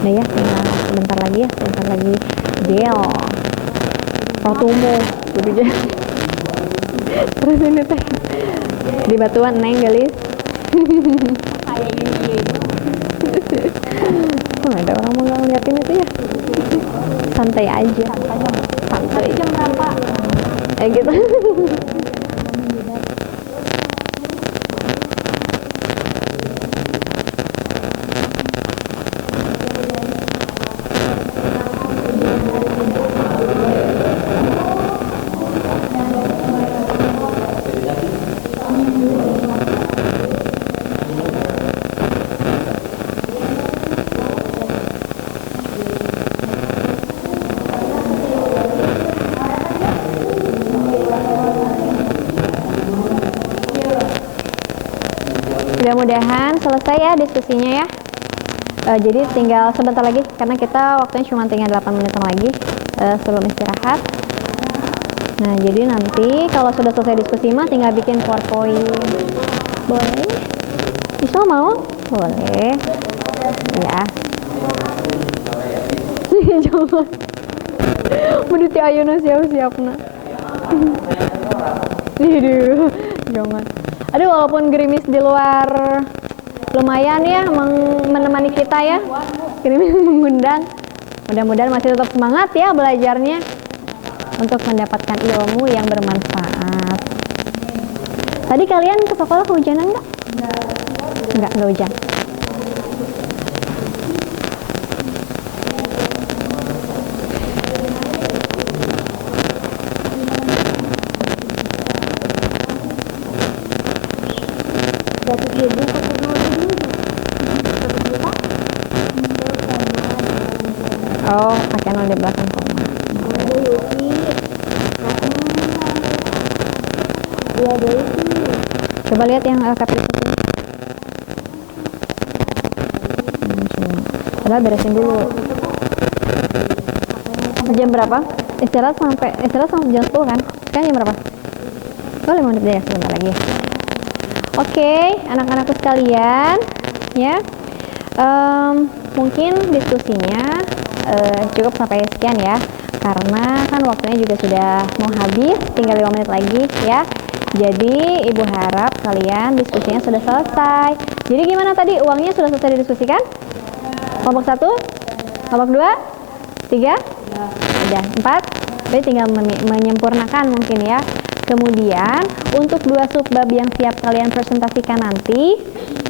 Nah ya, tinggal sebentar lagi. Gel. Rotumu, gitu aja. Terus ini teh di batuan neng gelis. Kok ada orang mau ngeliatin itu ya? Santai aja. Santai. Jam berapa? Gitu. Mudah-mudahan selesai ya diskusinya ya. Jadi tinggal sebentar lagi karena kita waktunya cuma tinggal 8 menitan lagi sebelum istirahat. Nah, jadi nanti kalau sudah selesai diskusi mah tinggal bikin PowerPoint. Boleh? Bisa mau? Boleh. Ya. Jangan. Menurut Ayuna siap-siapna. Aduh, jangan. Aduh, walaupun gerimis di luar lumayan ya menemani kita ya. Gerimis mengundang. Mudah-mudahan masih tetap semangat ya belajarnya untuk mendapatkan ilmu yang bermanfaat. Tadi kalian ke sekolah kehujanan nggak? Nggak hujan. atau pakai 0 di belakang koma? Iya deh sih. Coba lihat yang LKP itu. Padahal beresin dulu. Jam berapa? Istirahat sampai jam 10 kan? Sekarang jam berapa? Oh, 5 menit deh, sebentar lagi. Oke, anak-anakku sekalian, ya. Mungkin diskusinya cukup sampai sekian ya. Karena kan waktunya juga sudah mau habis, tinggal 5 menit lagi ya. Jadi Ibu harap kalian diskusinya sudah selesai. Jadi gimana tadi, uangnya sudah selesai didiskusikan? Kelompok 1, kelompok 2, 3, udah 4. Jadi tinggal menyempurnakan mungkin ya. Kemudian untuk 2 subbab yang siap kalian presentasikan nanti,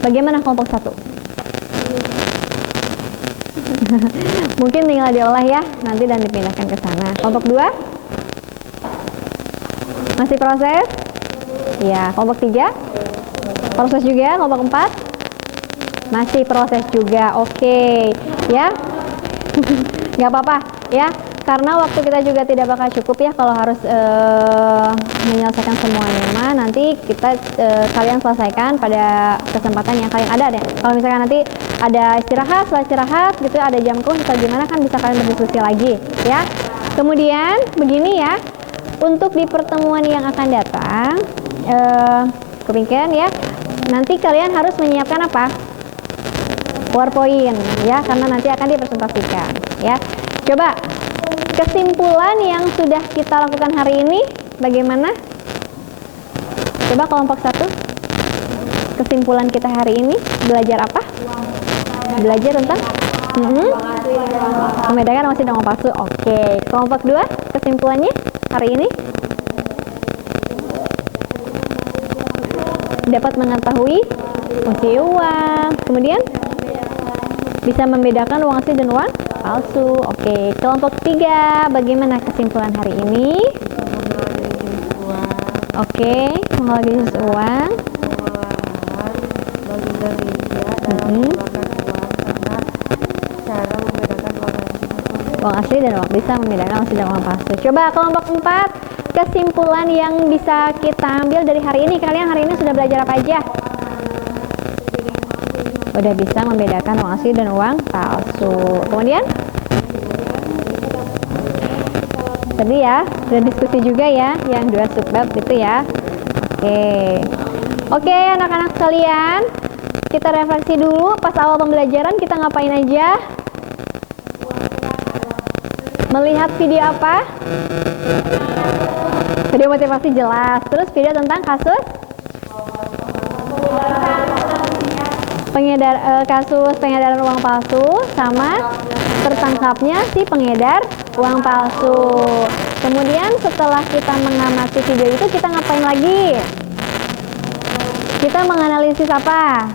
bagaimana kelompok 1? Mungkin tinggal diolah ya nanti dan dipindahkan ke sana. Kelompok 2 masih proses? Ya, kelompok 3 proses juga. Kelompok 4 masih proses juga. Oke, ya. Nggak apa-apa ya, karena waktu kita juga tidak bakal cukup ya kalau harus menyelesaikan semuanya. Nanti kita kalian selesaikan pada kesempatan yang kalian ada deh. Kalau misalkan nanti ada istirahat, setelah istirahat gitu ada jam kos atau gimana kan bisa kalian berdiskusi lagi ya. Kemudian begini ya, untuk di pertemuan yang akan datang kepingin ya, nanti kalian harus menyiapkan apa? PowerPoint ya, karena nanti akan dipresentasikan ya. Coba kesimpulan yang sudah kita lakukan hari ini bagaimana? Coba kelompok 1, kesimpulan kita hari ini belajar apa? Belajar tentang membedakan maksud dan uang palsu. Oke. Kelompok 2, kesimpulannya hari ini dapat mengetahui fungsi uang. Kemudian bisa membedakan uang asli dan uang palsu. Oke. Kelompok 3, bagaimana kesimpulan hari ini? Oke, mengolah bisnis uang. Uang asli dan uang, bisa membedakan uang asli dan uang palsu. Coba kelompok 4, kesimpulan yang bisa kita ambil dari hari ini. Kalian hari ini sudah belajar apa aja? Udah bisa membedakan uang asli dan uang palsu. Kemudian tadi ya, udah diskusi juga ya, yang 2 subbab gitu ya. Oke, anak-anak sekalian, kita refleksi dulu pas awal pembelajaran kita ngapain aja? Melihat video apa? Video motivasi jelas. Terus video tentang kasus kasus pengedaran uang palsu sama tertangkapnya si pengedar uang palsu. Kemudian setelah kita mengamati video itu, kita ngapain lagi? Kita menganalisis apa?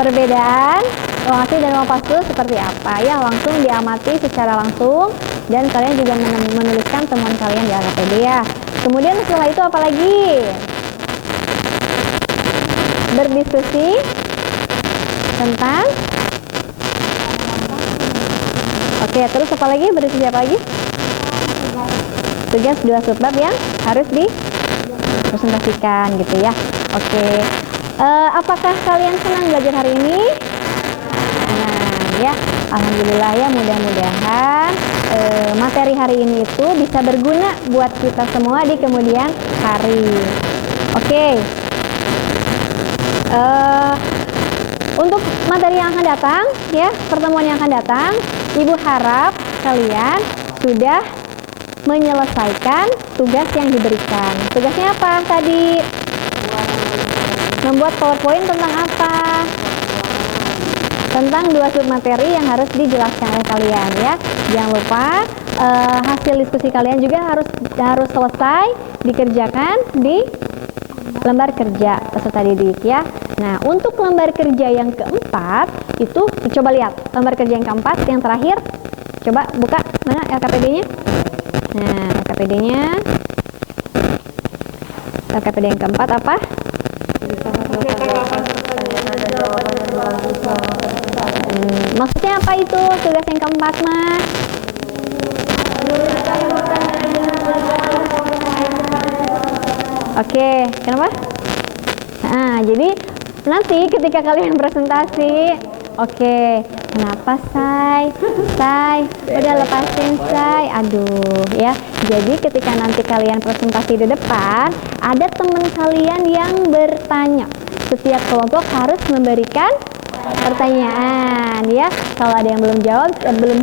Perbedaan uang asli dan uang palsu seperti apa ya, langsung diamati secara langsung dan kalian juga menuliskan temuan kalian di LKPD ya. Kemudian setelah itu apa lagi? Berdiskusi tentang terus apa lagi? Berdiskusi apa lagi? Tugas 2 subbab yang harus dipresentasikan gitu ya. Apakah kalian senang belajar hari ini? Ya, alhamdulillah ya, mudah-mudahan materi hari ini itu bisa berguna buat kita semua di kemudian hari. Untuk materi yang akan datang ya, pertemuan yang akan datang, Ibu harap kalian sudah menyelesaikan tugas yang diberikan. Tugasnya apa tadi? Membuat PowerPoint tentang apa? Tentang 2 submateri yang harus dijelaskan oleh kalian ya. Jangan lupa hasil diskusi kalian juga harus selesai dikerjakan di lembar kerja peserta didik ya. Nah, untuk lembar kerja yang keempat itu coba lihat lembar kerja yang keempat yang terakhir. Coba buka mana LKPD-nya. Nah, LKPD yang keempat apa? Maksudnya apa itu tugas yang keempat, Mas? Oke, kenapa? Nah, jadi nanti ketika kalian presentasi, oke, kenapa Say? Udah lepasin Say. Aduh, ya. Jadi ketika nanti kalian presentasi di depan, ada teman kalian yang bertanya. Setiap kelompok harus memberikan pertanyaan, ya. Kalau ada yang belum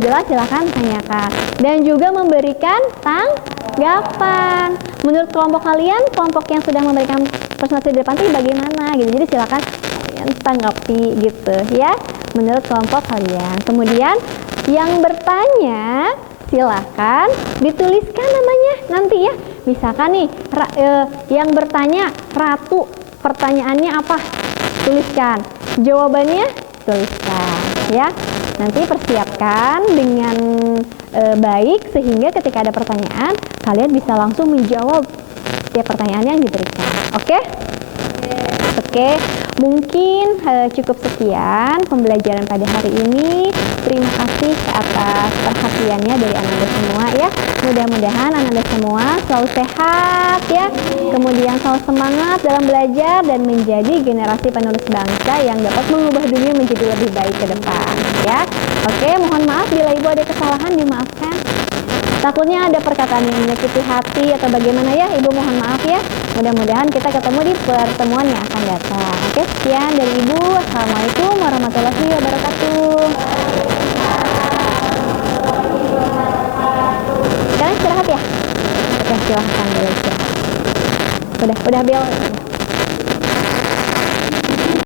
jelas, silahkan tanyakan. Dan juga memberikan tanggapan. Menurut kelompok kalian, kelompok yang sudah memberikan presentasi di depan itu bagaimana gitu. Jadi silakan kalian tanggapi gitu ya, menurut kelompok kalian. Kemudian yang bertanya silakan dituliskan namanya nanti ya. Misalkan nih yang bertanya Ratu, pertanyaannya apa? Tuliskan. Jawabannya tuliskan ya. Nanti persiapkan dengan baik sehingga ketika ada pertanyaan kalian bisa langsung menjawab setiap pertanyaan yang diberikan. Oke? Oke, mungkin cukup sekian pembelajaran pada hari ini. Terima kasih atas perhatiannya dari Ananda semua ya. Mudah-mudahan Ananda semua selalu sehat ya. Kemudian selalu semangat dalam belajar dan menjadi generasi penerus bangsa yang dapat mengubah dunia menjadi lebih baik ke depan ya. Oke, mohon maaf bila Ibu ada kesalahan, dimaafkan. Takutnya ada perkataan yang menyakiti hati atau bagaimana ya, Ibu mohon maaf ya. Mudah-mudahan kita ketemu di pertemuan yang akan datang. Oke, sekian dari Ibu. Assalamualaikum warahmatullahi wabarakatuh. Sekarang istirahat ya. Oke, silahkan boleh istirahat. Udah Bel.